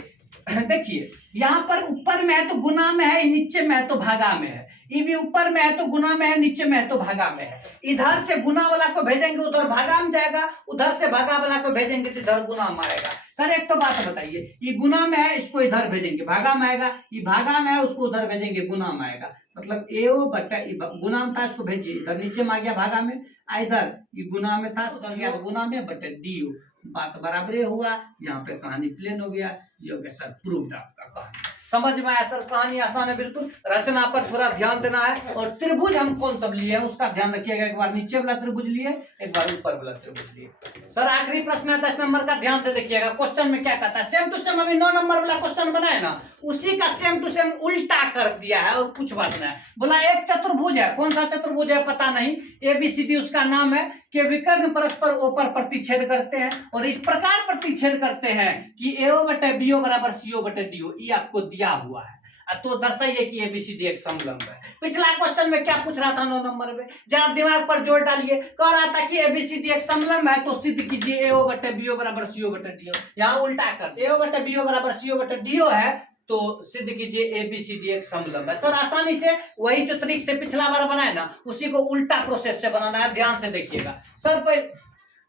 देखिए यहाँ पर ऊपर में है तो गुना में है, नीचे में है तो भागा में है, ये भी ऊपर में है तो गुना में है, नीचे में है तो भागा में है, इधर से गुना वाला को भेजेंगे उधर भागा में जाएगा, उधर से भागा वाला को भेजेंगे तो इधर गुना में आएगा। सर एक तो बात बताइए, ये गुना में है इसको इधर भेजेंगे भागा में आएगा, ये भागा में है उसको उधर भेजेंगे गुना में आएगा, मतलब AO बटा गुना में था इसको भेजिए इधर नीचे में आ गया भागा में, इधर ये गुना में था उधर गया तो गुना में बटे DO, बात बराबर हुआ, यहाँ पे कहानी प्लेन हो गया, ये हो गया सर प्रूफ आपका कहानी। समझ में आया सर, कहानी आसान है बिल्कुल, रचना पर थोड़ा ध्यान देना है, और त्रिभुज हम कौन सब लिए हैं उसका ध्यान रखिएगा, एक बार नीचे वाला त्रिभुज लिए, एक बार ऊपर वाला त्रिभुज लिए। सर आखिरी प्रश्न है 10 नंबर का, ध्यान से देखिएगा, क्वेश्चन में क्या कहता है, सेम टू सेम, अभी 9 नंबर वाला क्वेश्चन बनाए ना, उसी का सेम टू सेम उल्टा कर दिया है, और कुछ बात नहीं, बोला एक चतुर्भुज है, कौन सा चतुर्भुज है पता नहीं, ABCD उसका नाम है, कि विकर्ण परस्पर ऊपर प्रतिच्छेद करते हैं, और इस प्रकार प्रतिच्छेद करते हैं कि AO बटे BO बराबर CO बटे DO, ये आपको दिया हुआ है, तो दर्शाइए कि ABCD एक समलंब है। पिछला क्वेश्चन में क्या पूछ रहा था 9 नंबर में, जरा दिमाग पर जोर डालिए, कह रहा था कि ABCD एक समलंब है, तो सिद्ध कीजिए AO बटे BO बराबर CO बटे DO, यहाँ उल्टा कर, AO बटे BO बराबर CO बटे DO है, तो सिद्ध कीजिए ABCD एक समलंब है। सर आसानी से वही जो तरीके से पिछला बार बनाए ना, उसी को उल्टा प्रोसेस से बनाना है, ध्यान से देखिएगा। सर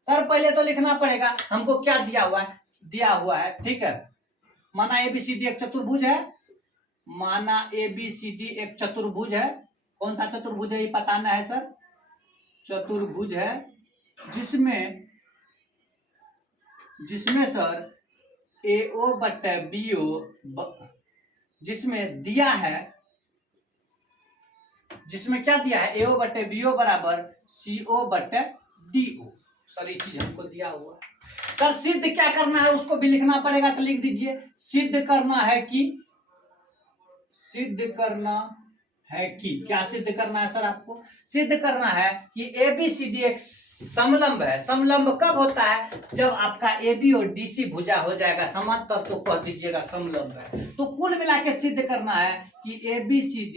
पहले तो लिखना पड़ेगा हमको क्या दिया हुआ है, ठीक है, माना ABCD एक चतुर्भुज है, माना ABCD एक चतुर्भुज है, कौन सा चतुर्भुज है ये बताना है सर, चतुर्भुज है जिसमें सर AO बटे BO, जिसमें दिया है, जिसमें क्या दिया है, AO बटे BO बराबर CO बटे DO, सर ये चीज हमको दिया हुआ। सर सिद्ध क्या करना है उसको भी लिखना पड़ेगा, तो लिख दीजिए, सिद्ध करना है कि क्या सिद्ध करना है सर, आपको सिद्ध करना है कि ABCD एक समलंब है। समलंब कब होता है, जब आपका AB और DC भुजा हो जाएगा समांतर, तो कह दीजिएगा समलंब है। तो कुल मिला के सिद्ध करना है कि ABCD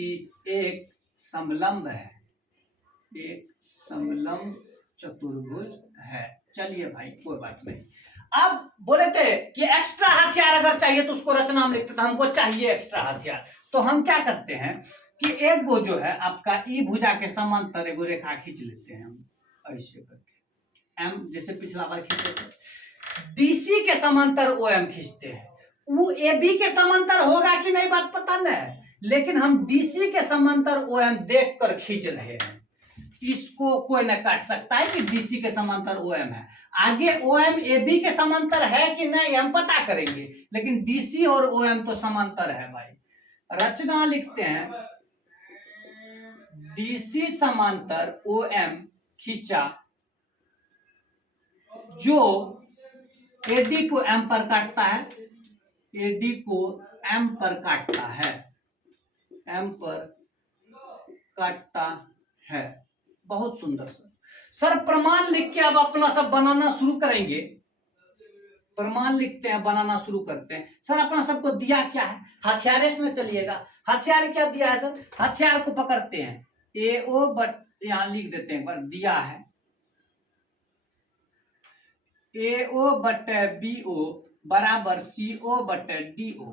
एक समलंब है, एक समलंब चतुर्भुज है। चलिए भाई कोई बात नहीं। अब बोले थे कि एक्स्ट्रा हथियार अगर चाहिए तो उसको रचना में लिखते, तो हमको चाहिए एक्स्ट्रा हथियार, तो हम क्या करते हैं कि एक गो जो है आपका ई भुजा के समांतर एगो रेखा खींच लेते हैं हम ऐसे करके, M जैसे पिछला बार खींचे थे, DC के समांतर OM खींचते हैं, वो ए बी के समांतर होगा कि नहीं बात पता नहीं, लेकिन हम डीसी के समांतर ओ एम देख कर खींच रहे हैं। इसको कोई न काट सकता है कि डीसी के समांतर ओ एम है। आगे ओ एम ए बी के समांतर है कि नहीं हम पता करेंगे, लेकिन डीसी और ओ एम तो समांतर है भाई। रचना लिखते हैं, डीसी समांतर ओ एम खींचा जो एडी को एम पर काटता है, एडी को एम पर काटता है, एम पर काटता है। बहुत सुंदर सर प्रमाण लिख के अब अपना सब बनाना शुरू करेंगे। प्रमाण लिखते हैं, बनाना शुरू करते हैं। सर अपना सबको दिया क्या है, हथियार से चलिएगा। हथियार क्या दिया है सर, हथियार को पकड़ते हैं, ए ओ बट यहां लिख देते हैं, पर दिया है ए ओ बटे बी ओ बराबर सी ओ बटे डी ओ।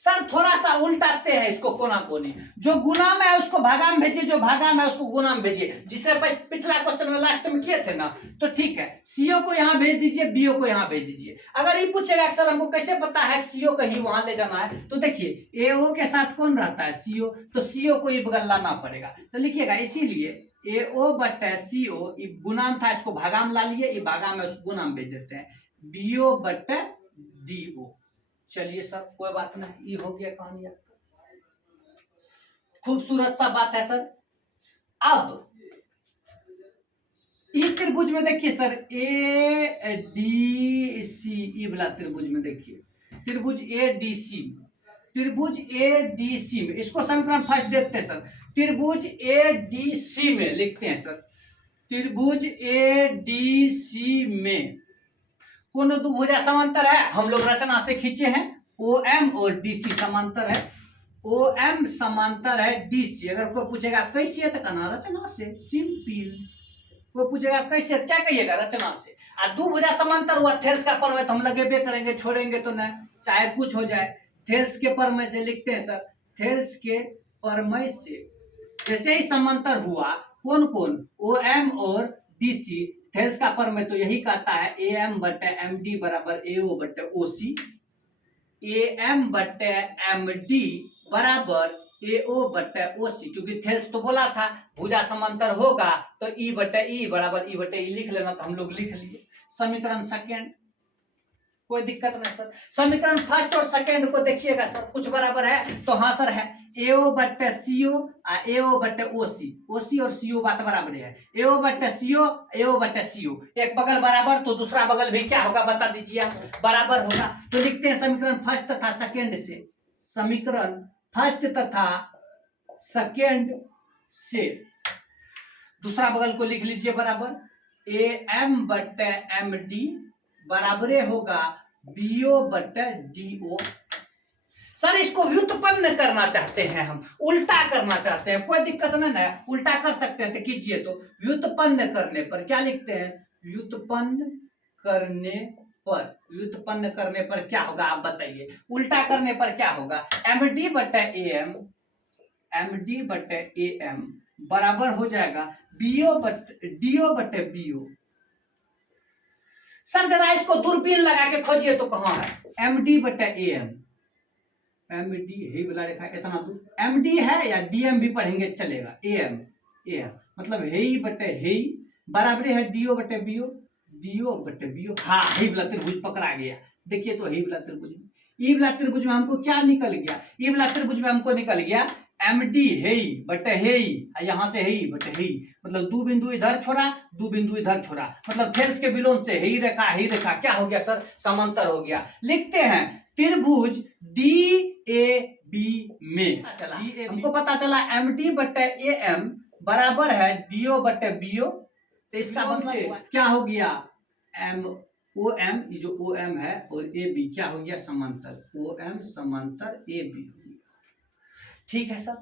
सर थोड़ा सा उल्टाते हैं इसको, कोना कोनी। जो गुना में है उसको भागा में भेजिए, जो भागा में है उसको गुना में भेजिए। जिसे पिछला क्वेश्चन में लास्ट में किए थे ना, तो ठीक है, सीओ को यहाँ भेज दीजिए, बीओ को यहाँ भेज दीजिए। अगर ये पूछेगा सर हमको कैसे पता है सीओ को ही वहां ले जाना है, तो देखिए एओ के साथ कौन रहता है, सीओ, तो सीओ को ये बगल लाना पड़ेगा। तो लिखिएगा इसीलिए एओ बटे सीओ, गुणाम था इसको भागा में ला लिए, ये भागा में उसको गुना में भेज देते हैं, बीओ बटे डीओ। चलिए सर कोई बात नहीं, ये हो गया कहानी आपका। खूबसूरत सा बात है सर। अब ई त्रिभुज में देखिए सर, ए डी सी, ई वाला त्रिभुज में देखिए, त्रिभुज ए डी सी, त्रिभुज ए डी सी में इसको समीकरण फर्स्ट देखते हैं सर। त्रिभुज ए डी सी में लिखते हैं सर, त्रिभुज ए डी सी में कौन दो भुजा समांतर है, हम लोग रचना से खींचे हैं, ओ एम और डीसी समांतर है, ओ एम समांतर है डीसी। अगर कोई पूछेगा कैसे है तो कहना रचना से, सिंपल। कोई पूछेगा कैसे है, क्या कहिएगा रचना से। आ दो भुजा समांतर हुआ, थेल्स का प्रमेय तो हम लगेबे करेंगे, छोड़ेंगे तो नहीं, चाहे कुछ हो जाए। थेल्स के प्रमेय से लिखते हैं सर, थेल्स के प्रमेय से जैसे ही समांतर हुआ कौन कौन, ओ एम और डीसी, थेल्स का प्रमेय तो यही कहता है ए एम बटे एम डी बराबर ए ओ बटे ओ सी, ए एम बटे एम डी बराबर ए ओ बटे ओ सी। क्योंकि थेल्स तो बोला था भुजा समांतर होगा तो ई बटे ई बराबर ई बटे ई लिख लेना, तो हम लोग लिख लिए। समीकरण सेकेंड, कोई दिक्कत नहीं सर। समीकरण फर्स्ट और सेकेंड को देखिएगा सर, कुछ बराबर है तो हाँ सर है, एओ बटे सीओ एओ बटे ओसी, ओसी और सीओ बात बराबर है, एओ बटे सीओ एओ बटे सीओ, एक बगल बराबर तो दूसरा बगल भी क्या होगा बता दीजिए आप, बराबर होगा। तो लिखते हैं समीकरण फर्स्ट तथा सेकेंड से, समीकरण फर्स्ट तथा सेकेंड से दूसरा बगल को लिख लीजिए बराबर, ए एम बटे एम डी बराबरे होगा बीओ बटे डीओ। सर इसको व्युत्पन्न करना चाहते हैं हम, उल्टा करना चाहते हैं, कोई दिक्कत नहीं है, उल्टा कर सकते हैं तो कीजिए। तो व्युत्पन्न करने पर क्या लिखते हैं, व्युत्पन्न करने पर, व्युत्पन्न करने पर क्या होगा आप बताइए, उल्टा करने पर क्या होगा, एम डी बटे ए एम डी बटे ए एम बराबर हो जाएगा बीओ बटे डीओ बटे बीओ। सर जरा इसको दूरबीन लगा के खोजिए तो कहां है, एम डी बटे ए एम डी है वाला रेखा इतना दूर, एम डी है या डीएम भी पढ़ेंगे चलेगा, ए एम मतलब है ही बटे है ही बराबरी है डीओ बटे बीओ, डीओ बटे बीओ। हाँ ही वाला त्रिभुज पकड़ा गया। देखिए तो ही वाला त्रिभुज में, ई वाला त्रिभुज में हमको क्या निकल गया, ई वाला त्रिभुज में हमको निकल गया एम डी है बटे है, यहां से है बटे है, मतलब दो बिंदु इधर छोड़ा दो बिंदु इधर छोड़ा, मतलब थेल्स के विलोम से ही रेखा क्या हो गया सर, समांतर हो गया। लिखते हैं त्रिभुज डी ए बी में, हमको पता चला एम डी बटे ए एम बराबर है डीओ बटे बीओ। तो इसका मतलब क्या हो गया, एम ओ एम, ये जो ओ एम है और ए बी क्या हो गया समांतर, ओ एम समांतर ए बी। ठीक है सर।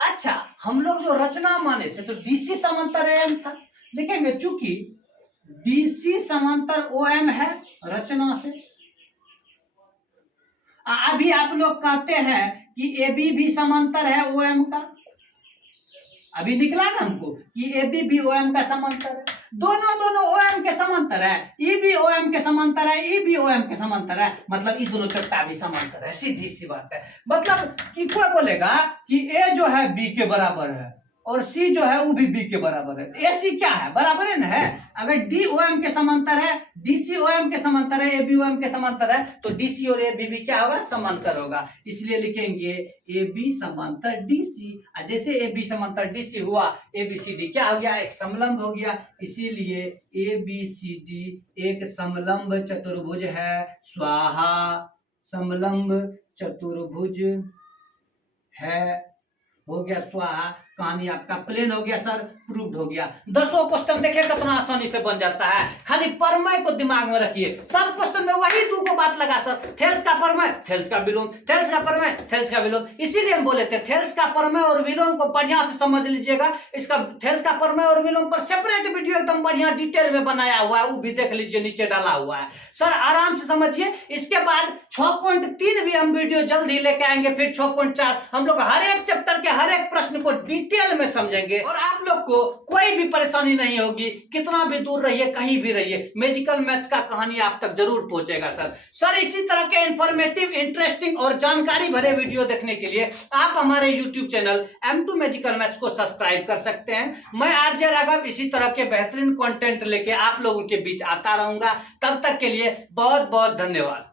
अच्छा हम लोग जो रचना माने थे तो डीसी समांतर एम था, लिखेंगे चूंकि डीसी समांतर ओ एम है रचना से। अभी आप लोग कहते हैं कि ए बी भी समांतर है ओ एम का, अभी निकला ना हमको कि ए बी भी ओ एम का समांतर है। दोनों दोनों OM के समांतर है, ई भी OM के समांतर है, ई भी OM के समांतर है, मतलब ये दोनों चट्टा भी समांतर है। सीधी सी बात है। मतलब कि कोई बोलेगा कि A जो है B के बराबर है और C जो है वो भी B के बराबर है, तो AC क्या है, बराबर है ना है। अगर D OM के समांतर है, DC OM के समांतर है, AB OM के समांतर है, तो DC और AB भी क्या होगा, समांतर होगा। इसलिए लिखेंगे AB समांतर DC। जैसे AB समांतर DC हुआ, ABCD क्या हो गया, एक समलंब हो गया। इसीलिए ABCD एक समलंब चतुर्भुज है। स्वाहा समलंब चतुर्भुज है, हो गया स्वाहा। कहानी आपका प्लेन हो गया सर, प्रूव्ड हो गया। 10 क्वेश्चन देखिए कितना आसानी से बन जाता है, खाली प्रमेय को दिमाग में रखिए। सब क्वेश्चन में वही दो को बात लगा सर, थेल्स का प्रमेय, थेल्स का विलोम, थेल्स का प्रमेय, थेल्स का विलोम। इसीलिए हम बोले थे थेल्स का प्रमेय और विलोम को बढ़िया से समझ लीजिएगा। इसका थेल्स का प्रमेय और विलोम पर सेपरेट वीडियो एकदम बढ़िया डिटेल में बनाया हुआ है, वो भी देख लीजिए, नीचे डाला हुआ है सर, आराम से समझिए। इसके बाद 6.3 भी हम वीडियो जल्द ही लेके आएंगे, फिर 6.4 हम लोग हर एक चैप्टर के हर एक प्रश्न को डिटेल में समझेंगे और आप लोग को कोई भी परेशानी नहीं होगी। कितना भी दूर रहिए, कहीं भी रहिए, मैजिकल मैथ्स का कहानी आप तक जरूर पहुंचेगा सर। इसी तरह के इंफॉर्मेटिव, इंटरेस्टिंग और जानकारी भरे वीडियो देखने के लिए आप हमारे YouTube channel M2 magical maths को सब्सक्राइब कर सकते हैं। मैं आरजे राघव इसी तरह के बेहतरीन कंटेंट लेके आप लोगों के बीच आता रहूंगा। तब तक के लिए बहुत बहुत धन्यवाद।